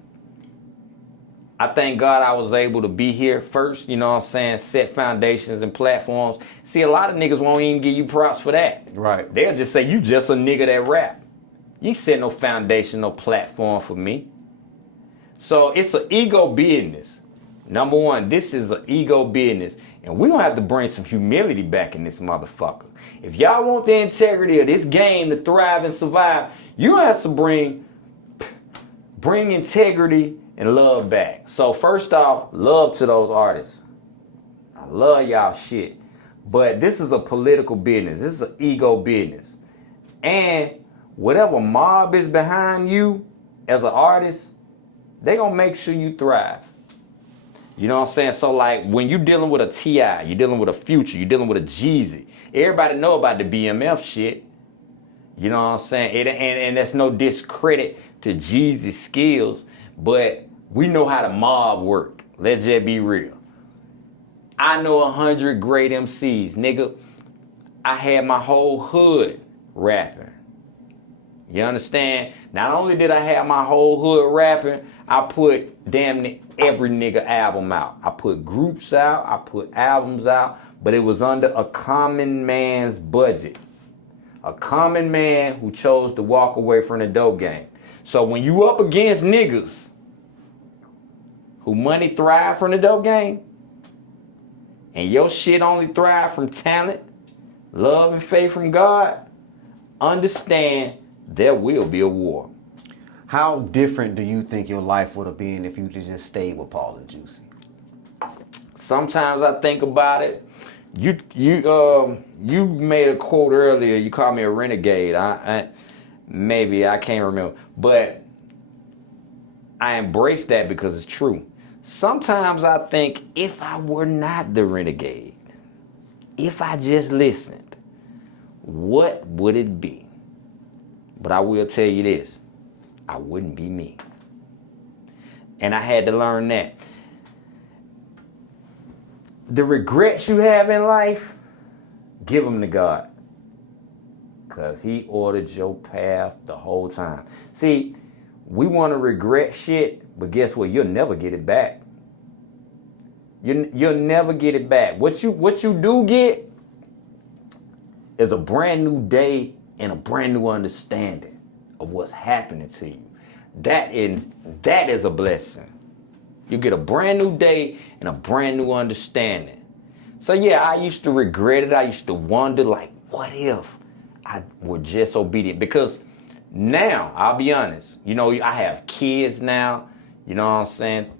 I thank God I was able to be here first, you know what I'm saying, set foundations and platforms. See, a lot of niggas won't even give you props for that. Right. They'll just say, you just a nigga that rap. You ain't set no foundation, no platform for me. So it's an ego business. Number one, this is an ego business. And we gonna have to bring some humility back in this motherfucker. If y'all want the integrity of this game to thrive and survive, you have to bring integrity and love back. So first off, love to those artists. I love y'all shit. But this is a political business. This is an ego business. And whatever mob is behind you as an artist, they gonna make sure you thrive. You know what I'm saying? So like when you dealing with a T.I., you're dealing with a Future, you're dealing with a Jeezy. Everybody know about the BMF shit. You know what I'm saying? And that's no discredit to Jeezy's skills, but we know how the mob work. Let's just be real. I know 100 great MCs. Nigga, I had my whole hood rapping. You understand? Not only did I have my whole hood rapping, I put damn near every nigga album out. I put groups out, I put albums out, but it was under a common man's budget. A common man who chose to walk away from the dope game. So when you up against niggas who money thrive from the dope game, and your shit only thrive from talent, love, and faith from God, understand there will be a war. How different do you think your life would have been if you just stayed with Paul and Juicy? Sometimes I think about it. You made a quote earlier. You called me a renegade. Maybe I can't remember, but I embrace that because it's true. Sometimes I think if I were not the renegade, if I just listened, what would it be? But I will tell you this, I wouldn't be me. And I had to learn that. The regrets you have in life, give them to God. Because he ordered your path the whole time. See, we want to regret shit, but guess what? You'll never get it back. You'll never get it back. What you do get is a brand new day and a brand new understanding of what's happening to you. That is a blessing. You get a brand new day and a brand new understanding. So yeah, I used to regret it. I used to wonder, like, what if I were just obedient? Because now, I'll be honest, you know, I have kids now, you know what I'm saying?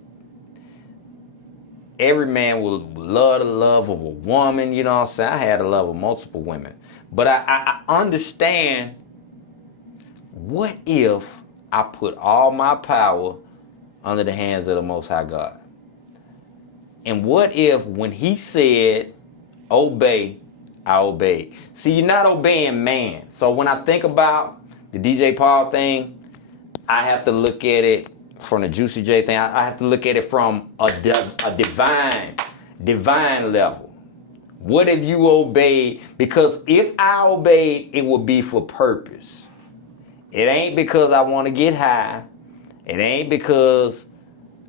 Every man will love the love of a woman, you know what I'm saying? I had the love of multiple women. But I understand, what if I put all my power under the hands of the Most High God? And what if when he said, obey, I obeyed. See, you're not obeying man. So when I think about the DJ Paul thing, I have to look at it from the Juicy J thing. I have to look at it from a divine level. What have you obeyed? Because if I obeyed, it would be for purpose. It ain't because I want to get high. It ain't because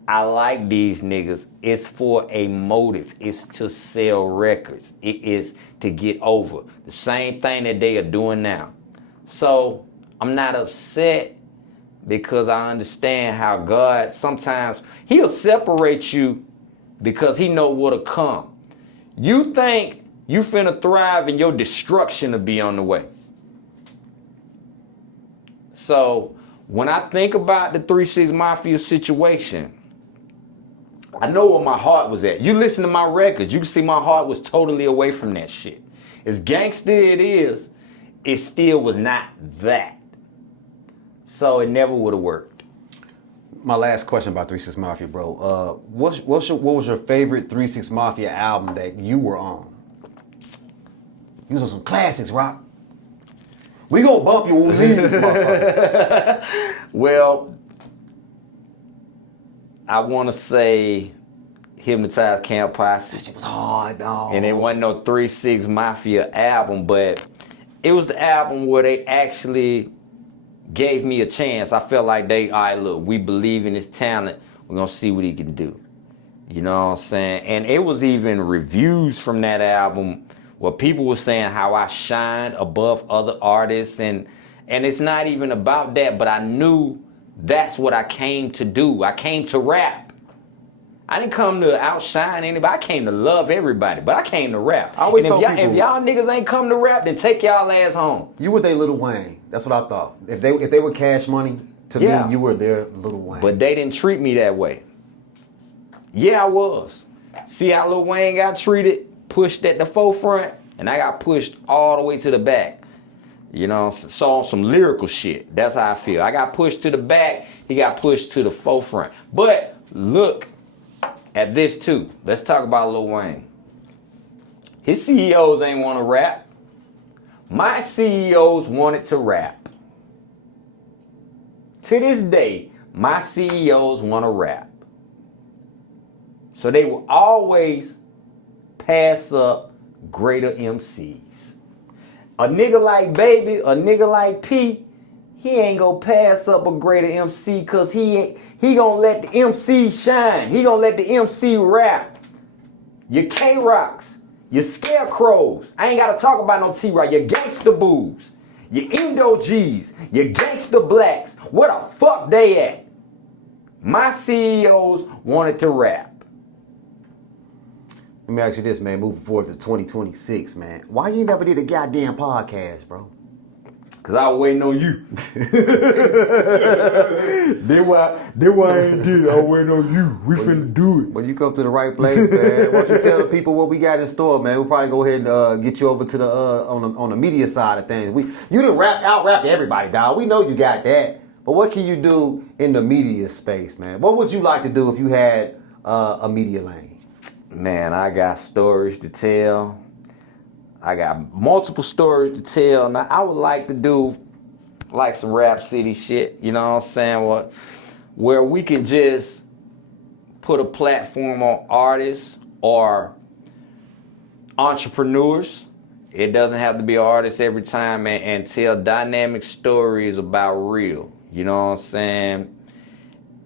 I like these niggas. It's for a motive. It's to sell records. It is to get over. The same thing that they are doing now. So I'm not upset because I understand how God sometimes, he'll separate you because he know what'll come. You think you finna thrive and your destruction will be on the way. So when I think about the 3-6 Mafia situation, I know where my heart was at. You listen to my records, you can see my heart was totally away from that shit. As gangster it is, it still was not that. So it never would have worked. My last question about 3-6 Mafia, bro. What was your favorite 3-6 Mafia album that you were on? You was on some classics, Rock. We gonna bump you when we leave this motherfucker. Well, I want to say Hypnotized Camp Posse. That shit was hard, dog. And it wasn't no 3-6 Mafia album, but it was the album where they actually gave me a chance. I felt like all right, look, we believe in his talent. We're going to see what he can do. You know what I'm saying? And it was even reviews from that album where people were saying how I shined above other artists. And it's not even about that, but I knew that's what I came to do. I came to rap. I didn't come to outshine anybody. I came to love everybody, but I came to rap. I always and tell people, if y'all niggas ain't come to rap, then take y'all ass home. You were their Lil Wayne. That's what I thought. If they were Cash Money, to me, you were their Lil Wayne. But they didn't treat me that way. Yeah, I was. See how Lil Wayne got treated, pushed at the forefront, and I got pushed all the way to the back. You know, so on some lyrical shit. That's how I feel. I got pushed to the back, he got pushed to the forefront. But look at this too. Let's talk about Lil Wayne. His CEOs ain't want to rap. My CEOs wanted to rap. To this day, my CEOs want to rap. So they will always pass up greater MCs. A nigga like Baby, a nigga like P, he ain't gonna pass up a greater MC because he gonna let the MC shine. He gonna let the MC rap. Your K-Rocks, your Scarecrows. I ain't gotta talk about no T-Rock. Your Gangsta Boos, your Indo G's, your Gangsta Blacks. Where the fuck they at? My CEOs wanted to rap. Let me ask you this, man. Moving forward to 2026, man. Why you never did a goddamn podcast, bro? Cause I was waiting on you. Then why I ain't did it. I was waiting on you. We finna do it. Well, you come to the right place, man. Why don't you tell the people what we got in store, man? We'll probably go ahead and get you over to the on the media side of things. You done out rap everybody, dog. We know you got that. But what can you do in the media space, man? What would you like to do if you had a media lane? Man, I got stories to tell. I got multiple stories to tell. Now, I would like to do like some Rap City shit, you know what I'm saying? Where we can just put a platform on artists or entrepreneurs. It doesn't have to be an artist every time, and tell dynamic stories about real, you know what I'm saying?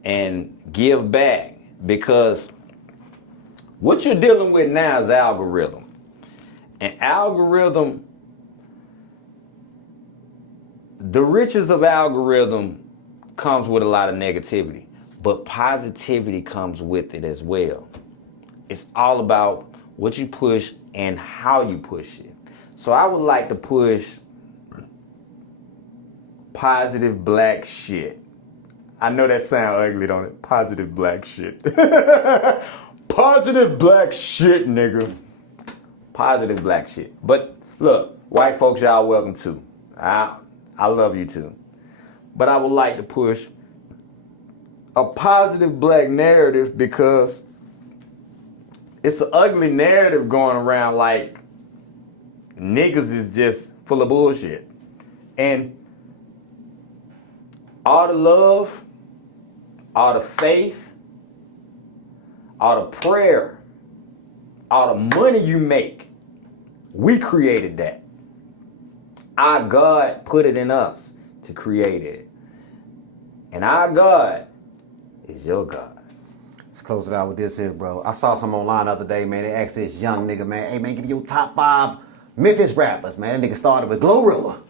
And give back, because what you're dealing with now is algorithm. And algorithm, the riches of algorithm comes with a lot of negativity, but positivity comes with it as well. It's all about what you push and how you push it. So I would like to push positive black shit. I know that sounds ugly, don't it? Positive black shit. Positive black shit, nigga. Positive black shit. But look, white folks, y'all welcome too. I love you too. But I would like to push a positive black narrative, because it's an ugly narrative going around like niggas is just full of bullshit. And all the love, all the faith, all the prayer, all the money you make, we created that. Our God put it in us to create it. And our God is your God. Let's close it out with this here, bro. I saw some online the other day, man. They asked this young nigga, man, hey, man, give me your top 5 Memphis rappers, man. That nigga started with Glorilla.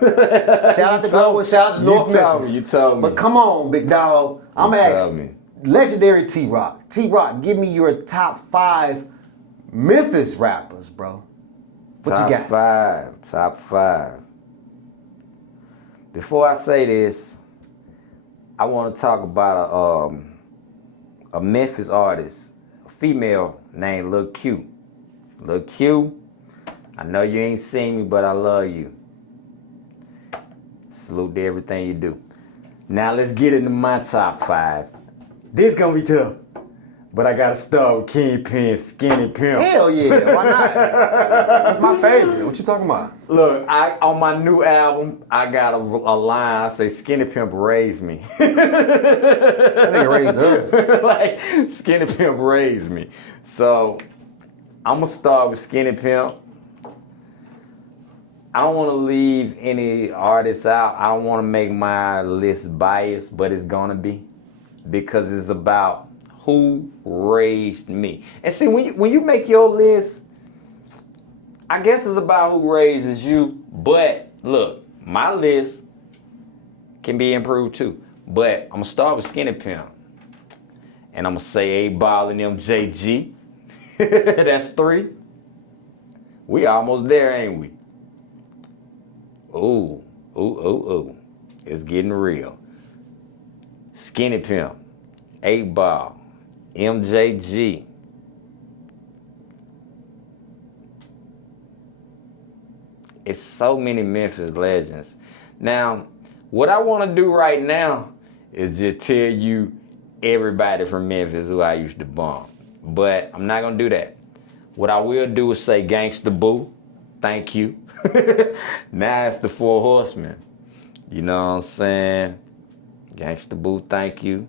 Shout out to Glow and shout out to North Memphis. You told me. But come on, big dog. I'm asking legendary T-Rock. T-Rock, give me your top 5 Memphis rappers, bro. What you got? Top 5. Before I say this, I want to talk about a Memphis artist, a female named Lil Q. Lil Q, I know you ain't seen me, but I love you. Salute to everything you do. Now let's get into my top 5. This gonna be tough, but I gotta start with Kingpin, Skinny Pimp. Hell yeah, why not? That's my favorite. What you talking about? Look, on my new album, I got a line. I say, Skinny Pimp raised me. That nigga raised us. Like, Skinny Pimp raised me. So, I'm gonna start with Skinny Pimp. I don't want to leave any artists out. I don't want to make my list biased, but it's gonna be because it's about who raised me. And see, when you make your list, I guess it's about who raises you. But look, my list can be improved too. But I'm gonna start with Skinny Pimp, and I'm gonna say 8 Ball and MJG. That's 3. We almost there, ain't we? Ooh. It's getting real. Skinny Pimp, 8 Ball, MJG. It's so many Memphis legends. Now, what I want to do right now is just tell you everybody from Memphis who I used to bump. But I'm not going to do that. What I will do is say Gangsta Boo, thank you. Now it's the 4 Horsemen. You know what I'm saying? Gangsta Boo, thank you.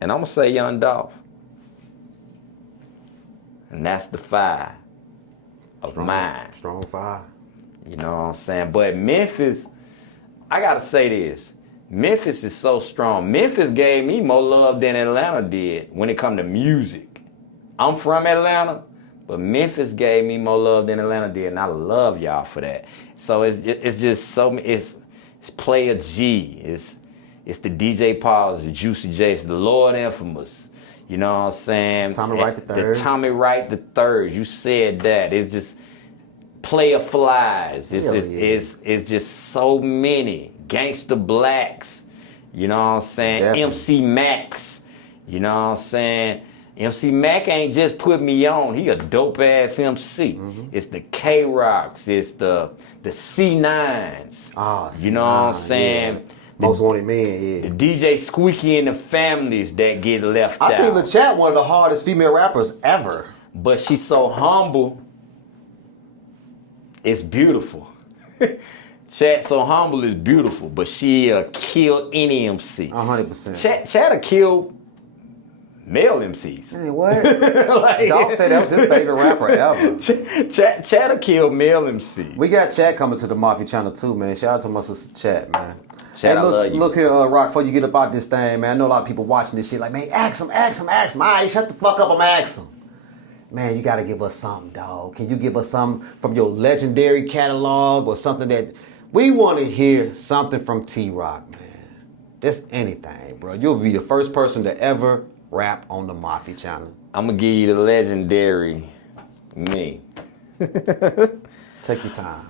And I'm going to say Young Dolph. And that's the 5 of mine. Strong 5. You know what I'm saying? But Memphis, I got to say this. Memphis is so strong. Memphis gave me more love than Atlanta did when it come to music. I'm from Atlanta, but Memphis gave me more love than Atlanta did, and I love y'all for that. So it's just so, it's Player G, it's the DJ Pauls, the Juicy J's, the Lord Infamous. You know what I'm saying? Tommy Wright the Third. The Tommy Wright the Third. You said that. It's just Player Flies. It's just so many. Gangsta Blacks. You know what I'm saying? Definitely. MC Max. You know what I'm saying? MC Mac ain't just put me on. He a dope ass MC. Mm-hmm. It's the K-Rocks. It's the C9s. Oh, you know what I'm saying? Yeah. Most Wanted Men, yeah. The DJ Squeaky and the Families that get left out. I think LaChat one of the hardest female rappers ever. But she's so humble. It's beautiful. Chat so humble is beautiful, but she'll kill any MC. 100%. Chat'll kill male MCs. Hey, what? Like, Dog said that was his favorite rapper ever. Chat'll kill male MCs. We got Chat coming to the Mafia channel too, man. Shout out to my sister Chat, man. Chat, hey, look, I love you. Look here, Rock, before you get about this thing, man. I know a lot of people watching this shit like, man, ask him. All right, shut the fuck up, I'm asking him. Man, you gotta give us something, dog. Can you give us something from your legendary catalog or something that we want to hear something from T-Rock, man? Just anything, bro. You'll be the first person to ever rap on the Mafi channel. I'm gonna give you the legendary me. Take your time.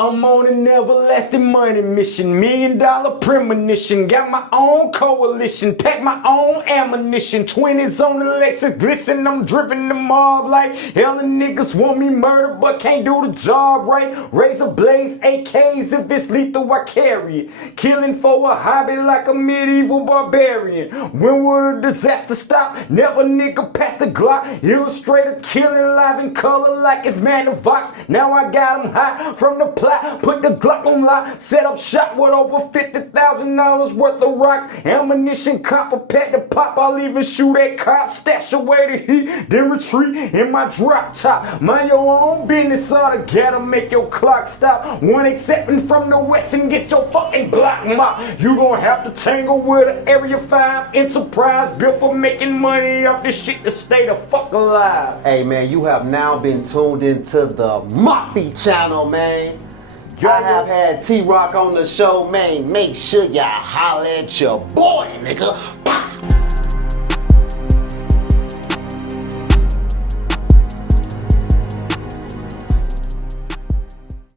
I'm on an everlasting money mission, $1 million premonition. Got my own coalition, pack my own ammunition. 20s on the Lexus, glisten, I'm driven the mob like hell. The niggas want me murdered, but can't do the job right. Razor blades, AKs, if it's lethal, I carry it. Killing for a hobby like a medieval barbarian. When will the disaster stop? Never nigga pass the Glock. Illustrator killing live in color like it's Vox. Now I got them hot from the plot. Put the Glock on lock. Set up shop with over $50,000 worth of rocks. Ammunition, copper pack to pop. I'll even shoot at cops. Stash away the heat, then retreat in my drop top. Mind your own business, altogether. Make your clock stop. 187 from the west and get your fucking block mopped. You gon' have to tangle with an Area 5 enterprise built for making money off this shit to stay the fuck alive. Hey man, you have now been tuned into the Mafi channel, man. I have had T-Rock on the show, man. Make sure you holler at your boy, nigga.